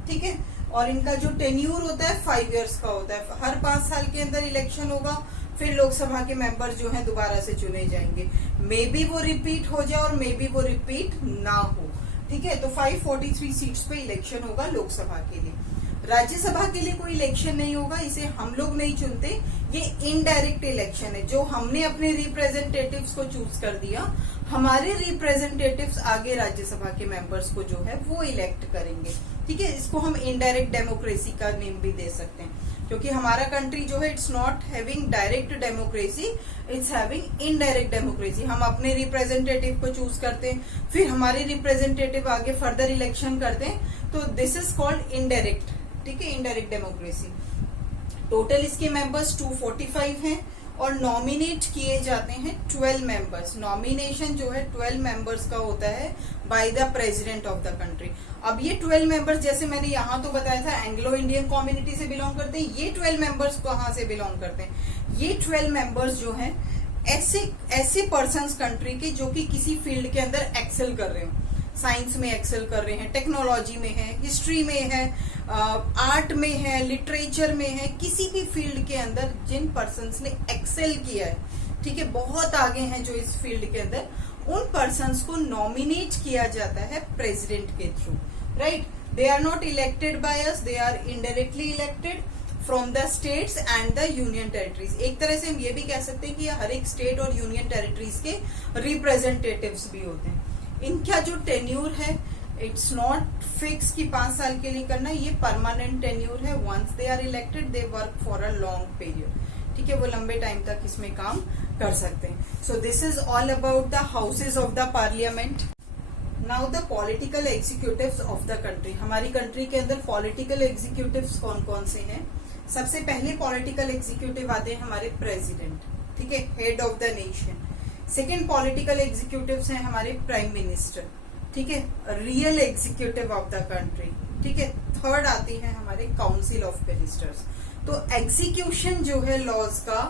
ठीक है, और इनका जो टेन्यूर होता है 5 years का होता है। हर 5 साल के अंदर इलेक्शन होगा, फिर लोकसभा के मेंबर जो हैं दोबारा से चुने जाएंगे। मे बी वो रिपीट हो जाए और मे बी वो रिपीट ना हो। ठीक है, तो 543 सीट्स पे इलेक्शन होगा लोकसभा के लिए। राज्यसभा के लिए कोई इलेक्शन नहीं होगा, इसे हम लोग नहीं चुनते, ये इनडायरेक्ट इलेक्शन है, जो हमने अपने रिप्रेजेंटेटिव्स को चूज कर दिया, हमारे रिप्रेजेंटेटिव्स आगे राज्यसभा के मेंबर्स को जो है वो इलेक्ट करेंगे। ठीक है, इसको हम इनडायरेक्ट डेमोक्रेसी का नेम भी दे सकते हैं, क्योंकि हमारा कंट्री जो है it's not having direct democracy, it's having indirect democracy. हम अपने रिप्रेजेंटेटिव को चूज करते हैं, फिर हमारे रिप्रेजेंटेटिव आगे फर्दर इलेक्शन करते हैं, तो दिस इज कॉल्ड इनडायरेक्ट। ठीक है, इनडायरेक्ट डेमोक्रेसी। टोटल इसके मेंबर्स 245 हैं और नॉमिनेट किए जाते हैं 12 मेंबर्स। नॉमिनेशन जो है 12 मेंबर्स का होता है bye the president of the country. अब ये 12 मेंबर्स, जैसे मैंने यहाँ तो बताया था एंग्लो इंडियन कम्युनिटी से बिलोंग करते हैं, ये 12 मेंबर्स कहाँ से बिलोंग करते हैं? ये 12 मेंबर्स जो हैं ऐसे पर्सन्स कंट्री के जो कि किसी फील्ड के अंदर एक्सेल कर रहे हो, साइंस में एक्सेल कर रहे हैं, टेक्नोलॉजी में है, हिस्ट्री में है, आर्ट में है, लिटरेचर में है, किसी भी फील्ड के अंदर जिन पर्सन्स ने एक्सेल किया है, ठीक है, बहुत आगे हैं जो इस फील्ड के अंदर, उन पर्सन्स को नॉमिनेट किया जाता है प्रेसिडेंट के through, right. They are not elected by us, they are indirectly elected from the states and the union territories. एक तरह से हम ये भी कह सकते हैं कि हर एक स्टेट और यूनियन टेरिटरीज के रिप्रेजेंटेटिव्स भी होते हैं। इनका जो टेन्यूर है इट्स नॉट फिक्स कि 5 साल के लिए करना, ये परमानेंट टेन्यूर है। Once they are elected they work for a long period. ठीक है, वो लंबे टाइम तक इसमें काम कर सकते हैं। सो this is all about the houses of the parliament. Now the political executives of the country. हमारी कंट्री के अंदर पॉलिटिकल एग्जीक्यूटिव्स कौन कौन से हैं? सबसे पहले पॉलिटिकल एग्जीक्यूटिव आते हैं हमारे प्रेसिडेंट, ठीक है, head of the nation. Second political executives हैं हमारे प्राइम मिनिस्टर, ठीक है, real executive of the country, ठीक है। थर्ड आती है हमारे काउंसिल ऑफ मिनिस्टर्स। तो एग्जीक्यूशन जो है लॉज का,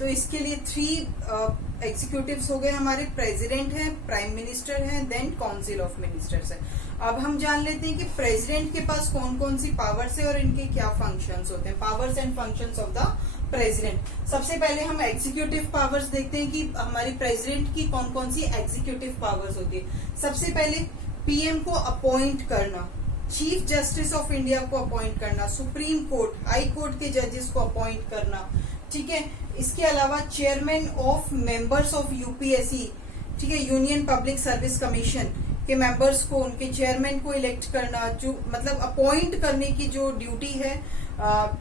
तो इसके लिए 3 एग्जीक्यूटिव्स हो गए हमारे, प्रेसिडेंट है, प्राइम मिनिस्टर है, देन काउंसिल ऑफ मिनिस्टर्स है। अब हम जान लेते हैं कि प्रेसिडेंट के पास कौन कौन सी पावर्स है और इनके क्या फंक्शंस होते हैं, powers and functions of the president. सबसे पहले हम एग्जीक्यूटिव पावर्स देखते हैं कि हमारी प्रेसिडेंट की कौन कौन सी एग्जीक्यूटिव पावर्स होती है। सबसे पहले पीएम को अपॉइंट करना, चीफ जस्टिस ऑफ इंडिया को अपॉइंट करना, सुप्रीम कोर्ट, हाई कोर्ट के जजेस को अपॉइंट करना, ठीक है। इसके अलावा chairman of members of UPSC, ठीक है, यूनियन पब्लिक सर्विस कमीशन के मेंबर्स को, उनके चेयरमैन को इलेक्ट करना, जो मतलब अपॉइंट करने की जो ड्यूटी है,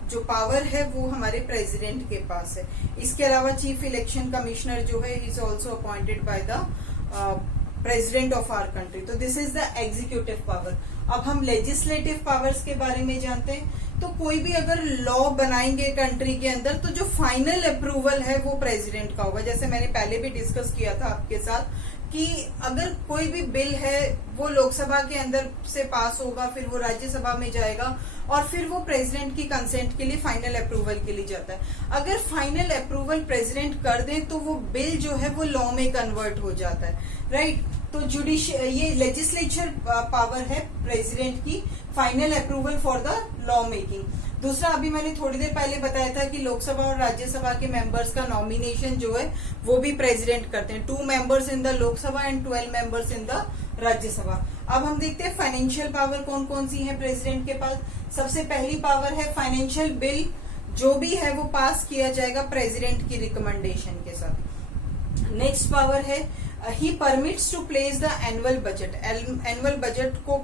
जो पावर है, वो हमारे प्रेसिडेंट के पास है। इसके अलावा चीफ इलेक्शन कमिश्नर जो है is also appointed by the president of our country. तो this is the executive power. अब हम लेजिस्लेटिव पावर्स के बारे में जानते हैं। तो कोई भी अगर लॉ बनाएंगे कंट्री के अंदर, तो जो फाइनल अप्रूवल है वो प्रेसिडेंट का होगा। जैसे मैंने पहले भी डिस्कस किया था आपके साथ कि अगर कोई भी बिल है वो लोकसभा के अंदर से पास होगा, फिर वो राज्यसभा में जाएगा और फिर वो प्रेसिडेंट की कंसेंट के लिए फाइनल अप्रूवल के लिए जाता है। अगर फाइनल अप्रूवल प्रेसिडेंट कर दे तो वो बिल जो है वो लॉ में कन्वर्ट हो जाता है, राइट। तो ये लेजिस्लेचर पावर है प्रेसिडेंट की, final approval for the law making. दूसरा, अभी मैंने थोड़ी देर पहले बताया था कि लोकसभा और राज्यसभा के मेंबर्स का नॉमिनेशन जो है वो भी प्रेसिडेंट करते हैं। 2 members in the Lok Sabha and 12 members in the Rajya Sabha. अब हम देखते हैं फाइनेंशियल पावर कौन कौन सी है प्रेसिडेंट के पास। सबसे पहली पावर है फाइनेंशियल बिल जो भी है वो पास किया जाएगा प्रेसिडेंट की रिकमेंडेशन के साथ। नेक्स्ट पावर है he permits to place the annual budget. Annual budget को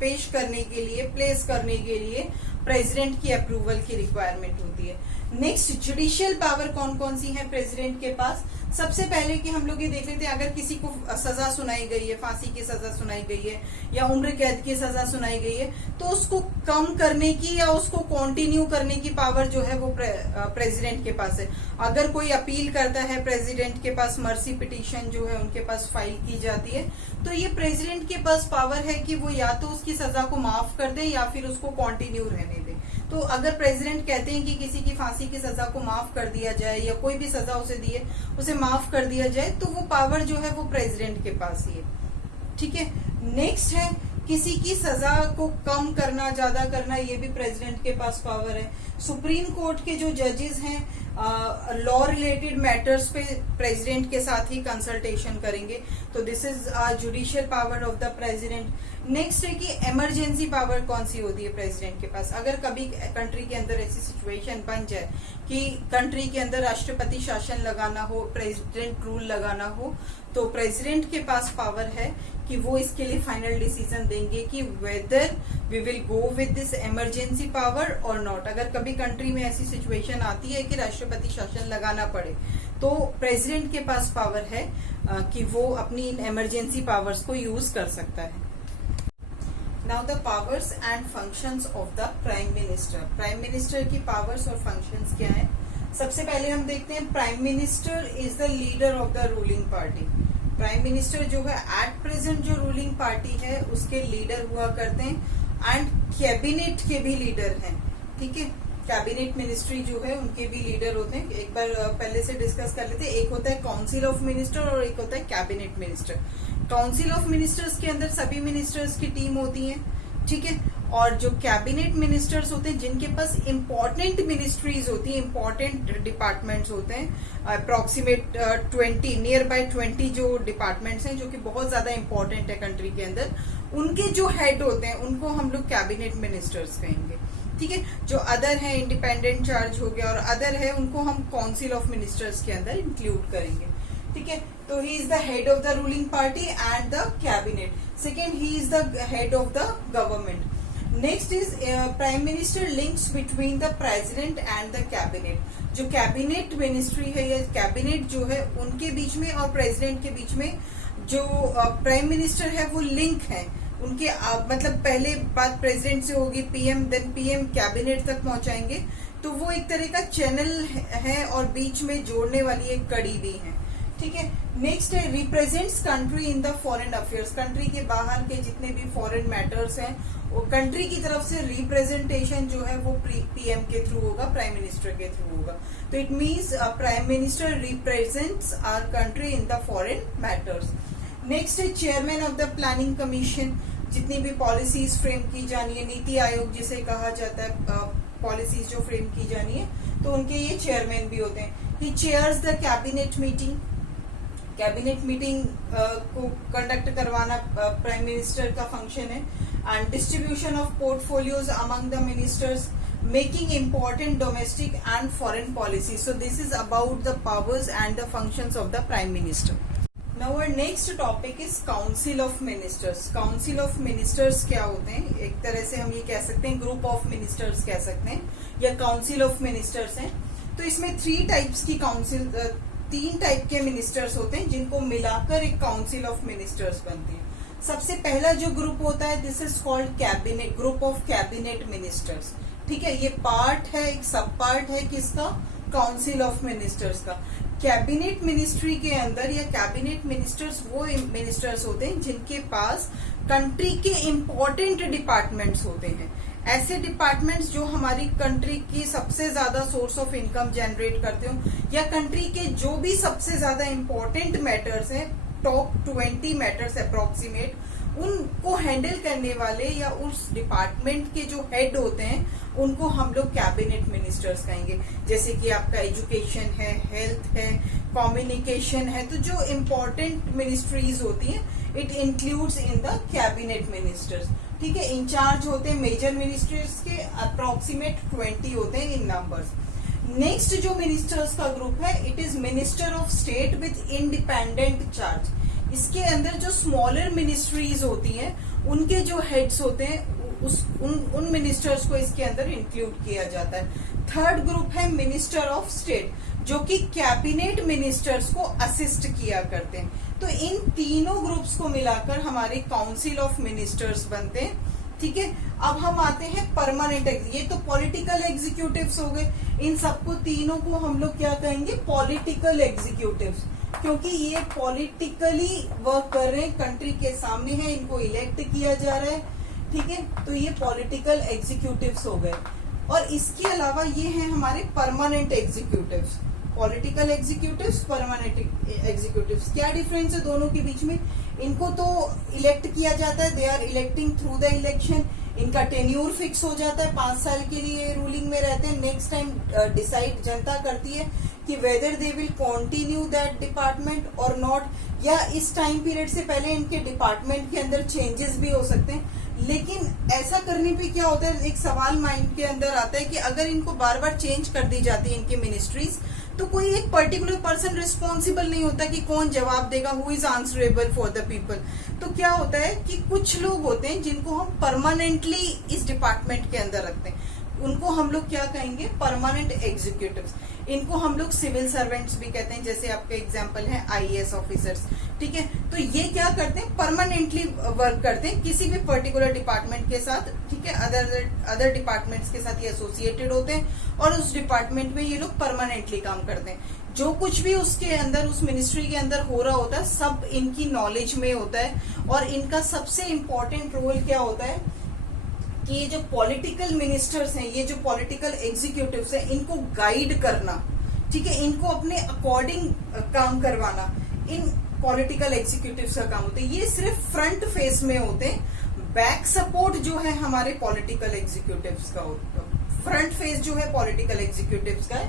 पेश करने के लिए, प्लेस करने के लिए प्रेसिडेंट की अप्रूवल की रिक्वायरमेंट होती है। नेक्स्ट, जुडिशियल पावर कौन कौन सी है प्रेसिडेंट के पास। सबसे पहले कि हम लोग ये देख लेते हैं, अगर किसी को सजा सुनाई गई है, फांसी की सजा सुनाई गई है या उम्र कैद की सजा सुनाई गई है, तो उसको कम करने की या उसको कंटिन्यू करने की पावर जो है वो प्रेसिडेंट के पास है। अगर कोई अपील करता है, प्रेसिडेंट के पास मर्सी पिटीशन जो है उनके पास फाइल की जाती है, तो ये प्रेसिडेंट के पास पावर है कि वो या तो उसकी सजा को माफ कर दे या फिर उसको कंटिन्यू रहने दे। तो अगर प्रेसिडेंट कहते हैं कि किसी की फांसी की सजा को माफ कर दिया जाए या कोई भी सजा उसे दी है उसे माफ कर दिया जाए, तो वो पावर जो है वो प्रेसिडेंट के पास ही है, ठीक है। नेक्स्ट है किसी की सजा को कम करना, ज्यादा करना, ये भी प्रेसिडेंट के पास पावर है। सुप्रीम कोर्ट के जो जजेस हैं लॉ रिलेटेड मैटर्स पे प्रेसिडेंट के साथ ही कंसल्टेशन करेंगे। तो this is judicial power of the president. Next है कि इमरजेंसी पावर कौन सी होती है प्रेसिडेंट के पास। अगर कभी कंट्री के अंदर ऐसी सिचुएशन बन जाए कि कंट्री के अंदर राष्ट्रपति शासन लगाना हो, प्रेसिडेंट रूल लगाना हो, तो प्रेसिडेंट के पास पावर है कि वो इसके लिए फाइनल डिसीजन देंगे कि whether we will go with this emergency power और नॉट। अगर कभी कंट्री में ऐसी सिचुएशन आती है कि राष्ट्रपति शासन लगाना पड़े, तो प्रेसिडेंट के पास पावर है कि वो अपनी इन इमरजेंसी पावर्स को यूज कर सकता है। Now the powers and functions of the prime minister. Prime minister की पावर्स और फंक्शंस क्या है? सबसे पहले हम देखते हैं prime minister is the leader of the ruling party. Prime minister जो है एट प्रेजेंट जो रूलिंग पार्टी है उसके लीडर हुआ करते हैं एंड कैबिनेट के भी लीडर हैं। ठीक है, कैबिनेट मिनिस्ट्री जो है उनके भी लीडर होते हैं। एक बार पहले से डिस्कस कर लेते हैं। एक होता है काउंसिल ऑफ मिनिस्टर और एक होता है cabinet minister. Council of ministers के अंदर सभी मिनिस्टर्स की टीम होती है। ठीक है, और जो कैबिनेट मिनिस्टर्स होते हैं जिनके पास इंपॉर्टेंट मिनिस्ट्रीज होती है, इंपॉर्टेंट डिपार्टमेंट्स होते हैं, अप्रोक्सीमेट 20 नियर बाय 20 जो डिपार्टमेंट्स हैं जो कि बहुत ज्यादा इंपॉर्टेंट है कंट्री के अंदर, उनके जो हेड होते हैं उनको हम लोग कैबिनेट मिनिस्टर्स कहेंगे। ठीक है, जो अदर है इंडिपेंडेंट चार्ज हो गया और अदर है उनको हम काउंसिल ऑफ मिनिस्टर्स के अंदर इंक्लूड करेंगे। ठीक है, तो ही is the head of the ruling party and the cabinet. Second, he is the head of the government. Next is prime minister links between the president and the cabinet. जो cabinet ministry है या cabinet जो है उनके बीच में और president के बीच में जो प्राइम मिनिस्टर है वो लिंक है उनके। मतलब पहले बात प्रेसिडेंट से होगी, पीएम, देन पीएम कैबिनेट तक पहुंचाएंगे, तो वो एक तरह का चैनल है और बीच में जोड़ने वाली एक कड़ी भी है। ठीक है, नेक्स्ट है represents country in the foreign affairs. Country के बाहर के जितने भी फॉरेन मैटर्स हैं वो कंट्री की तरफ से रिप्रेजेंटेशन जो है वो पीएम के थ्रू होगा, प्राइम मिनिस्टर के थ्रू होगा। तो it means prime minister represents our country in the foreign matters. Next है chairman of the planning commission. जितनी भी पॉलिसीज फ्रेम की जानी है, नीति आयोग जिसे कहा जाता है, पॉलिसीज जो फ्रेम की जानी है, तो उनके ये चेयरमैन भी होते हैं। He chairs the cabinet meeting. Cabinet meeting को कंडक्ट करवाना प्राइम मिनिस्टर का फंक्शन है। And distribution of portfolios among the ministers, making important domestic and foreign policy. So this is about the powers and the functions of the prime minister. Now our next topic is council of ministers. Council of ministers क्या होते हैं? एक तरह से हम ये कह सकते हैं ग्रुप ऑफ मिनिस्टर्स कह सकते हैं या काउंसिल ऑफ मिनिस्टर्स हैं। तो इसमें 3 टाइप्स की काउंसिल, 3 टाइप के मिनिस्टर्स होते हैं जिनको मिलाकर एक काउंसिल ऑफ मिनिस्टर्स बनती है। सबसे पहला जो ग्रुप होता है this is called cabinet, group of cabinet ministers. ठीक है, ये पार्ट है, एक सब पार्ट है किसका? काउंसिल ऑफ मिनिस्टर्स का। कैबिनेट मिनिस्ट्री के अंदर या कैबिनेट मिनिस्टर्स वो मिनिस्टर्स होते हैं जिनके पास कंट्री के इंपॉर्टेंट डिपार्टमेंट्स होते हैं। ऐसे डिपार्टमेंट्स जो हमारी कंट्री की सबसे ज्यादा सोर्स ऑफ इनकम जनरेट करते हो या कंट्री के जो भी सबसे ज्यादा इंपॉर्टेंट मैटर्स हैं, टॉप 20 मैटर्स अप्रोक्सीमेट, उनको हैंडल करने वाले या उस डिपार्टमेंट के जो हेड होते हैं उनको हम लोग कैबिनेट मिनिस्टर्स कहेंगे। जैसे कि आपका एजुकेशन है, हेल्थ है, कम्युनिकेशन है, तो जो इम्पोर्टेंट मिनिस्ट्रीज होती हैं it includes in the cabinet ministers. ठीक है, इंचार्ज होते हैं मेजर मिनिस्टर्स के, अप्रोक्सीमेट 20 होते हैं इन नंबर्स। नेक्स्ट जो मिनिस्टर्स का ग्रुप है it is minister of state with independent charge. इसके अंदर जो स्मॉलर मिनिस्ट्रीज होती हैं उनके जो हेड्स होते हैं उन मिनिस्टर्स को इसके अंदर इंक्लूड किया जाता है। थर्ड ग्रुप है मिनिस्टर ऑफ स्टेट जो कि कैबिनेट मिनिस्टर्स को असिस्ट किया करते हैं। तो इन तीनों ग्रुप्स को मिलाकर हमारे काउंसिल ऑफ मिनिस्टर्स बनते हैं। ठीक है, अब हम आते हैं परमानेंट, ये तो पॉलिटिकल एग्जीक्यूटिव्स हो गए। इन सबको तीनों को हम लोग क्या कहेंगे? पॉलिटिकल एग्जीक्यूटिव्स, क्योंकि ये पॉलिटिकली वर्क कर रहे हैं, कंट्री के सामने है, इनको इलेक्ट किया जा रहा है। ठीक है, तो ये पॉलिटिकल एग्जीक्यूटिव्स हो गए। और इसके अलावा ये हैं हमारे permanent executives. Political executives, permanent executives, क्या डिफरेंस है दोनों के बीच में? इनको तो इलेक्ट किया जाता है, they are electing through the election. इनका टेन्यूर फिक्स हो जाता है, 5 साल के लिए रूलिंग में रहते हैं। नेक्स्ट टाइम डिसाइड जनता करती है कि whether they will continue that department और नॉट, या इस टाइम पीरियड से पहले इनके डिपार्टमेंट के अंदर चेंजेस भी हो सकते हैं। लेकिन ऐसा करने पे क्या होता है, एक सवाल माइंड के अंदर आता है कि अगर इनको बार बार चेंज कर दी जाती है इनकी मिनिस्ट्रीज, तो कोई एक पर्टिकुलर पर्सन रिस्पॉन्सिबल नहीं होता कि कौन जवाब देगा, who is answerable for the people. तो क्या होता है कि कुछ लोग होते हैं जिनको हम परमानेंटली इस डिपार्टमेंट के अंदर रखते हैं, उनको हम लोग क्या कहेंगे, परमानेंट एग्जीक्यूटिव्स। इनको हम लोग सिविल सर्वेंट्स भी कहते हैं, जैसे आपका एग्जांपल है आईएएस ऑफिसर्स, ठीक है। तो ये क्या करते हैं, परमानेंटली वर्क करते हैं किसी भी पर्टिकुलर डिपार्टमेंट के साथ, ठीक है। अदर डिपार्टमेंट्स के साथ ये एसोसिएटेड होते हैं और उस डिपार्टमेंट में ये लोग परमानेंटली काम करते हैं। जो कुछ भी उसके अंदर, उस मिनिस्ट्री के अंदर हो रहा होता है, सब इनकी नॉलेज में होता है। और इनका सबसे इम्पोर्टेंट रोल क्या होता है कि ये जो पॉलिटिकल मिनिस्टर्स हैं, ये जो पॉलिटिकल एग्जीक्यूटिव्स हैं, इनको गाइड करना, ठीक है, इनको अपने अकॉर्डिंग काम करवाना, इन पॉलिटिकल एग्जीक्यूटिव्स का काम होता है। ये सिर्फ फ्रंट फेस में होते हैं, बैक सपोर्ट जो है हमारे पॉलिटिकल एग्जीक्यूटिव्स का होता है। फ्रंट फेस जो है पॉलिटिकल एग्जीक्यूटिव्स का है,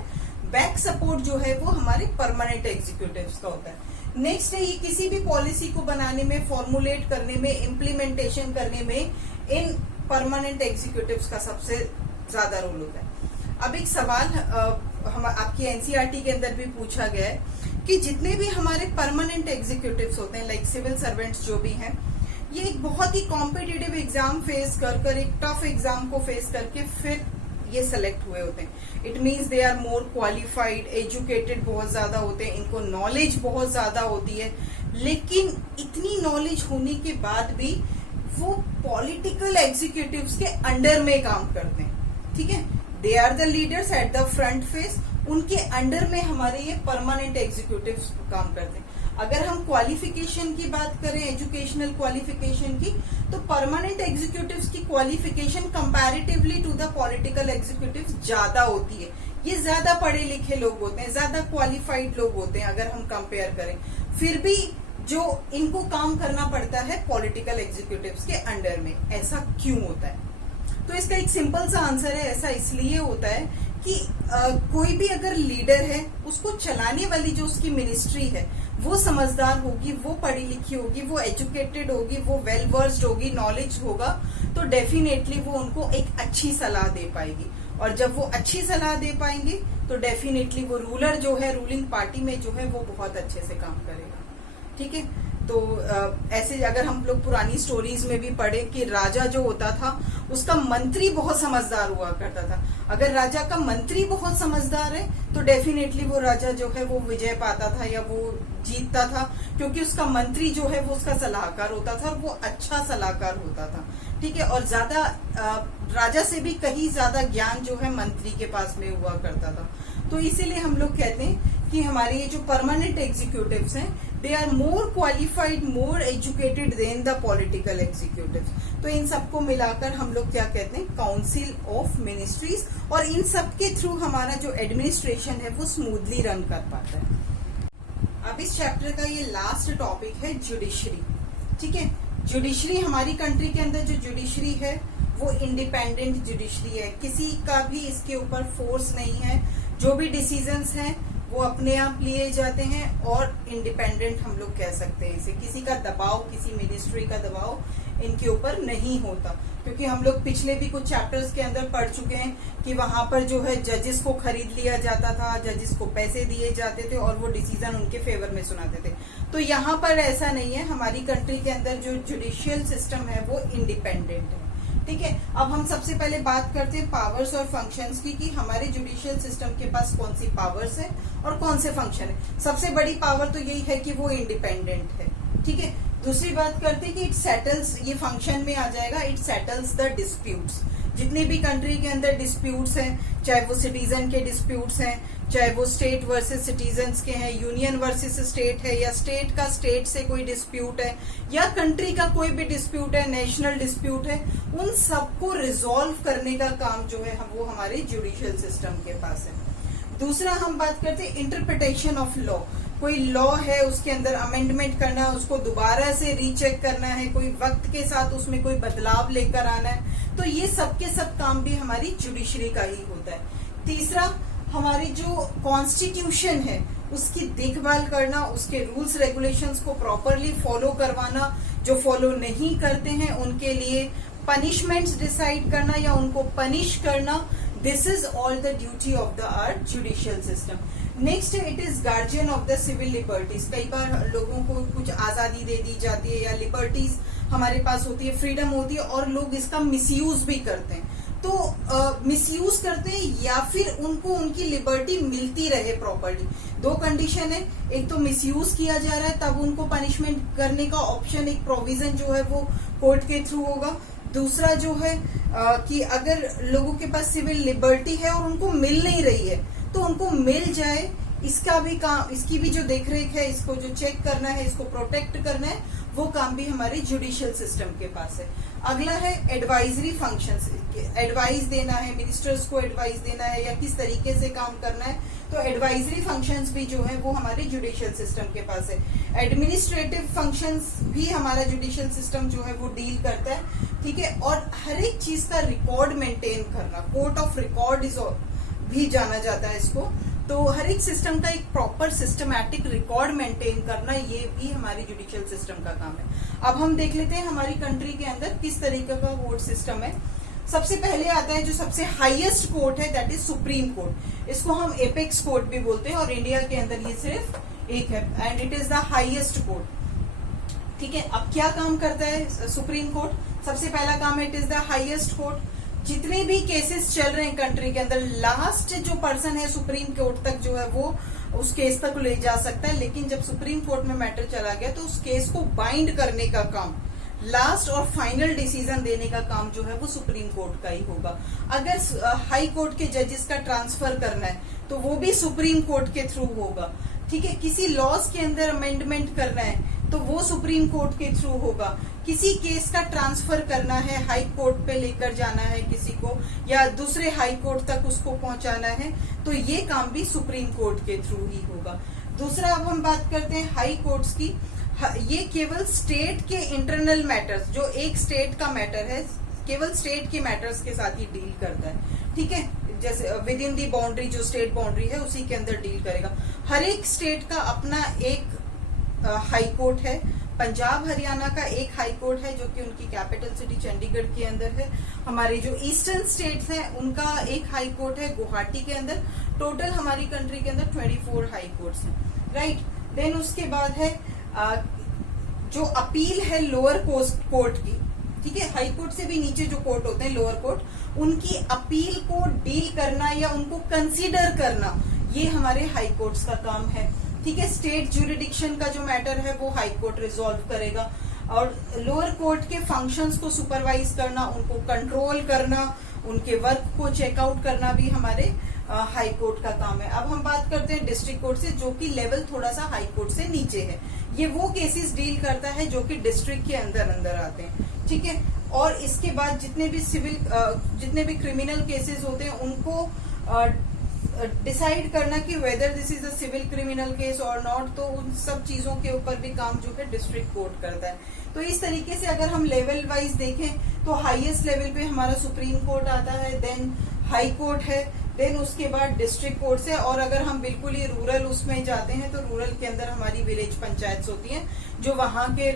बैक सपोर्ट जो है वो हमारे परमानेंट एग्जीक्यूटिव्स का होता है। नेक्स्ट है, ये किसी भी पॉलिसी को बनाने में, फॉर्मुलेट करने में, इम्प्लीमेंटेशन करने में इन परमानेंट एग्जीक्यूटिव्स का सबसे ज्यादा रोल होता है। अब एक सवाल हम आपकी एनसीईआरटी के अंदर भी पूछा गया है कि जितने भी हमारे परमानेंट एग्जीक्यूटिव्स होते हैं, लाइक सिविल सर्वेंट्स जो भी हैं, ये एक बहुत ही कॉम्पिटिटिव एग्जाम फेस कर एक टफ एग्जाम को फेस करके फिर ये सेलेक्ट हुए होते हैं। It means they are more qualified, educated बहुत ज्यादा होते हैं, इनको नॉलेज बहुत ज्यादा होती है। लेकिन इतनी नॉलेज होने के बाद भी वो पॉलिटिकल एग्जीक्यूटिव्स के अंडर में काम करते हैं, ठीक है। They are the leaders at the front face, उनके अंडर में हमारे ये परमानेंट एग्जीक्यूटिव्स काम करते हैं। अगर हम क्वालिफिकेशन की बात करें, एजुकेशनल क्वालिफिकेशन की, तो परमानेंट एग्जीक्यूटिव्स की qualification comparatively to the political executives ज्यादा होती है। ये ज्यादा पढ़े लिखे लोग होते हैं, ज्यादा क्वालिफाइड लोग होते हैं अगर हम कंपेयर करें। फिर भी जो इनको काम करना पड़ता है पॉलिटिकल एग्जीक्यूटिव्स के अंडर में। ऐसा क्यों होता है? तो इसका एक सिंपल सा आंसर है, ऐसा इसलिए होता है कि कोई भी अगर लीडर है, उसको चलाने वाली जो उसकी मिनिस्ट्री है वो समझदार होगी, वो पढ़ी लिखी होगी, वो एजुकेटेड होगी, वो वेल वर्स्ड होगी, नॉलेज होगा, तो डेफिनेटली वो उनको एक अच्छी सलाह दे पाएगी। और जब वो अच्छी सलाह दे पाएंगे तो डेफिनेटली वो रूलर जो है, रूलिंग पार्टी में जो है, वो बहुत अच्छे से काम करेगा, ठीक है। तो ऐसे अगर हम लोग पुरानी स्टोरीज में भी पढ़े कि राजा जो होता था उसका मंत्री बहुत समझदार हुआ करता था। अगर राजा का मंत्री बहुत समझदार है तो डेफिनेटली वो राजा जो है वो विजय पाता था या वो जीतता था, क्योंकि उसका मंत्री जो है वो उसका सलाहकार होता था और वो अच्छा सलाहकार होता था, ठीक है। और ज्यादा राजा से भी कहीं ज्यादा ज्ञान जो है मंत्री के पास में हुआ करता था। तो इसीलिए हम लोग कहते हैं कि हमारे ये जो परमानेंट एग्जीक्यूटिव्स हैं, they are more qualified, more educated than the political executives. तो इन सबको मिलाकर हम लोग क्या कहते हैं, काउंसिल ऑफ मिनिस्ट्रीज। और इन सब के थ्रू हमारा जो एडमिनिस्ट्रेशन है वो स्मूथली रन कर पाता है। अब इस चैप्टर का ये लास्ट टॉपिक है जुडिशरी, ठीक है। जुडिशरी हमारी कंट्री के अंदर जो जुडिशरी है वो इंडिपेंडेंट जुडिशरी है, किसी का भी इसके ऊपर फोर्स नहीं है। जो भी डिसीजंस हैं वो अपने आप लिए जाते हैं और इंडिपेंडेंट हम लोग कह सकते हैं इसे। किसी का दबाव, किसी मिनिस्ट्री का दबाव इनके ऊपर नहीं होता, क्योंकि हम लोग पिछले भी कुछ चैप्टर्स के अंदर पढ़ चुके हैं कि वहां पर जो है जजेस को खरीद लिया जाता था, जजेस को पैसे दिए जाते थे और वो डिसीजन उनके फेवर में सुनाते थे। तो यहाँ पर ऐसा नहीं है, हमारी कंट्री के अंदर जो जुडिशियल सिस्टम है वो इंडिपेंडेंट है, ठीक है। अब हम सबसे पहले बात करते हैं पावर्स और फंक्शंस की, कि हमारे जुडिशियल सिस्टम के पास कौन सी पावर्स है और कौन से फंक्शन है। सबसे बड़ी पावर तो यही है कि वो इंडिपेंडेंट है, ठीक है। दूसरी बात करते हैं कि इट सेटल्स, ये फंक्शन में आ जाएगा, इट सेटल्स द डिस्प्यूट्स। जितने भी कंट्री के अंदर डिस्प्यूट्स हैं, चाहे वो सिटीजन के डिस्प्यूट्स हैं, चाहे वो स्टेट वर्सेस सिटीजन्स के हैं, यूनियन वर्सेस स्टेट है, या स्टेट का स्टेट से कोई डिस्प्यूट है, या कंट्री का कोई भी डिस्प्यूट है, नेशनल डिस्प्यूट है, उन सबको रिजॉल्व करने का काम जो है वो हमारे जुडिशियल सिस्टम के पास है। दूसरा हम बात करते हैं इंटरप्रिटेशन ऑफ लॉ। कोई लॉ है उसके अंदर अमेंडमेंट करना है, उसको दोबारा से रीचेक करना है, कोई वक्त के साथ उसमें कोई बदलाव लेकर आना है, तो ये सब के सब काम भी हमारी जुडिशरी का ही होता है। तीसरा, हमारी जो कॉन्स्टिट्यूशन है उसकी देखभाल करना, उसके रूल्स रेगुलेशंस को प्रॉपरली फॉलो करवाना, जो फॉलो नहीं करते हैं उनके लिए पनिशमेंट्स डिसाइड करना या उनको पनिश करना। This is all the duty of the our judicial system. Next, it is guardian of the civil liberties. कई बार लोगों को कुछ आजादी दे दी जाती है या लिबर्टीज हमारे पास होती है, फ्रीडम होती है, और लोग इसका मिसयूज भी करते हैं। तो मिसयूज करते हैं या फिर उनको उनकी लिबर्टी मिलती रहे प्रॉपर्ली। दो कंडीशन है, एक तो मिसयूज किया जा रहा है तब उनको पनिशमेंट करने का ऑप्शन, एक प्रोविजन जो है वो कोर्ट के थ्रू होगा। दूसरा जो है कि अगर लोगों के पास सिविल लिबर्टी है और उनको मिल नहीं रही है तो उनको मिल जाए, इसका भी काम, इसकी भी जो देखरेख है, इसको जो चेक करना है, इसको प्रोटेक्ट करना है, वो काम भी हमारे जुडिशियल सिस्टम के पास है। अगला है एडवाइजरी फंक्शंस, एडवाइस देना है, मिनिस्टर्स को एडवाइस देना है या किस तरीके से काम करना है, तो एडवाइजरी फंक्शंस भी जो है वो हमारे जुडिशियल सिस्टम के पास है। एडमिनिस्ट्रेटिव फंक्शंस भी हमारा जुडिशियल सिस्टम जो है वो डील करता है, ठीक है। और हर एक चीज का रिकॉर्ड मेंटेन करना, कोर्ट ऑफ रिकॉर्ड इज भी जाना जाता है इसको। तो हर एक सिस्टम का एक प्रॉपर सिस्टमैटिक रिकॉर्ड मेंटेन करना, ये भी हमारी जुडिशियल सिस्टम का काम है। अब हम देख लेते हैं हमारी कंट्री के अंदर किस तरीके का कोर्ट सिस्टम है। सबसे पहले आता है जो सबसे हाईएस्ट कोर्ट है, दैट इज सुप्रीम कोर्ट। इसको हम एपेक्स कोर्ट भी बोलते हैं और इंडिया के अंदर ये सिर्फ एक है, and it is the highest court, ठीक है। अब क्या काम करता है सुप्रीम कोर्ट? सबसे पहला काम है, it is the highest court. जितने भी केसेस चल रहे हैं कंट्री के अंदर, लास्ट जो पर्सन है सुप्रीम कोर्ट तक जो है वो उस केस तक ले जा सकता है, लेकिन जब सुप्रीम कोर्ट में मैटर चला गया तो उस केस को बाइंड करने का काम, लास्ट और फाइनल डिसीजन देने का काम जो है वो सुप्रीम कोर्ट का ही होगा। अगर हाई कोर्ट के जजेस का ट्रांसफर करना है तो वो भी सुप्रीम कोर्ट के थ्रू होगा, ठीक है। किसी लॉज के अंदर अमेंडमेंट करना है तो वो सुप्रीम कोर्ट के थ्रू होगा। किसी केस का ट्रांसफर करना है, हाई कोर्ट पे लेकर जाना है किसी को या दूसरे हाई कोर्ट तक उसको पहुंचाना है, तो ये काम भी सुप्रीम कोर्ट के थ्रू ही होगा। दूसरा, अब हम बात करते हैं हाई कोर्ट्स की। ये केवल स्टेट के इंटरनल मैटर्स, जो एक स्टेट का मैटर है, केवल स्टेट के मैटर्स के साथ ही डील करता है, ठीक है। जैसे विद इन दी बाउंड्री, जो स्टेट बाउंड्री है उसी के अंदर डील करेगा। हर एक स्टेट का अपना एक हाई कोर्ट है। पंजाब हरियाणा का एक हाई कोर्ट है जो कि उनकी कैपिटल सिटी चंडीगढ़ के अंदर है। हमारे जो ईस्टर्न स्टेट्स हैं उनका एक हाई कोर्ट है गुवाहाटी के अंदर। टोटल हमारी कंट्री के अंदर 24 हाई कोर्ट्स हैं, राइट। देन उसके बाद है जो अपील है लोअर कोर्ट की, ठीक है। हाई कोर्ट से भी नीचे जो कोर्ट होते हैं लोअर कोर्ट, उनकी अपील को डील करना या उनको कंसीडर करना, ये हमारे हाई कोर्ट्स का काम है, ठीक है। स्टेट ज्यूरिडिक्शन का जो मैटर है वो हाई कोर्ट रिजॉल्व करेगा, और लोअर कोर्ट के फंक्शंस को सुपरवाइज करना, उनको कंट्रोल करना, उनके वर्क को चेकआउट करना भी हमारे हाई कोर्ट का काम है। अब हम बात करते हैं डिस्ट्रिक्ट कोर्ट से, जो कि लेवल थोड़ा सा हाई कोर्ट से नीचे है। ये वो केसेस डील करता है जो कि डिस्ट्रिक्ट के अंदर अंदर आते हैं, ठीक है। और इसके बाद जितने भी क्रिमिनल केसेस होते हैं उनको डिसाइड करना कि whether this is a civil criminal case और नॉट, तो उन सब चीजों के ऊपर भी काम जो है डिस्ट्रिक्ट कोर्ट करता है। तो इस तरीके से अगर हम लेवल वाइज देखें तो हाईएस्ट लेवल पे हमारा सुप्रीम कोर्ट आता है, देन हाई कोर्ट है, देन उसके बाद डिस्ट्रिक्ट कोर्ट से। और अगर हम बिल्कुल ही रूरल उसमें जाते हैं तो रूरल के अंदर हमारी विलेज पंचायत होती हैं जो वहां के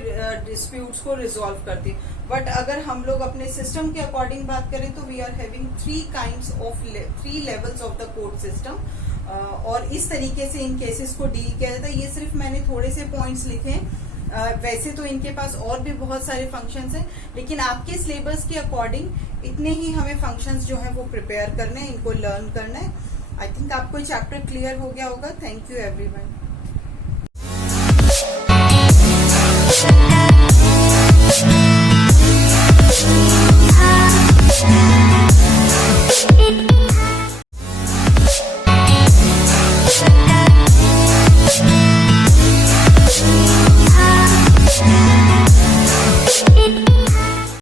डिस्प्यूट्स को रिजॉल्व करती है। बट अगर हम लोग अपने सिस्टम के अकॉर्डिंग बात करें तो we are having 3 levels of the court system, और इस तरीके से इन केसेस को डील किया जाता है। ये सिर्फ मैंने थोड़े से पॉइंट्स लिखे हैं, वैसे तो इनके पास और भी बहुत सारे फंक्शंस हैं, लेकिन आपके सिलेबस के अकॉर्डिंग इतने ही हमें फंक्शंस जो है वो प्रिपेयर करने हैं, इनको लर्न करना है। आई थिंक आपको ये चैप्टर क्लियर हो गया होगा। Thank you everyone.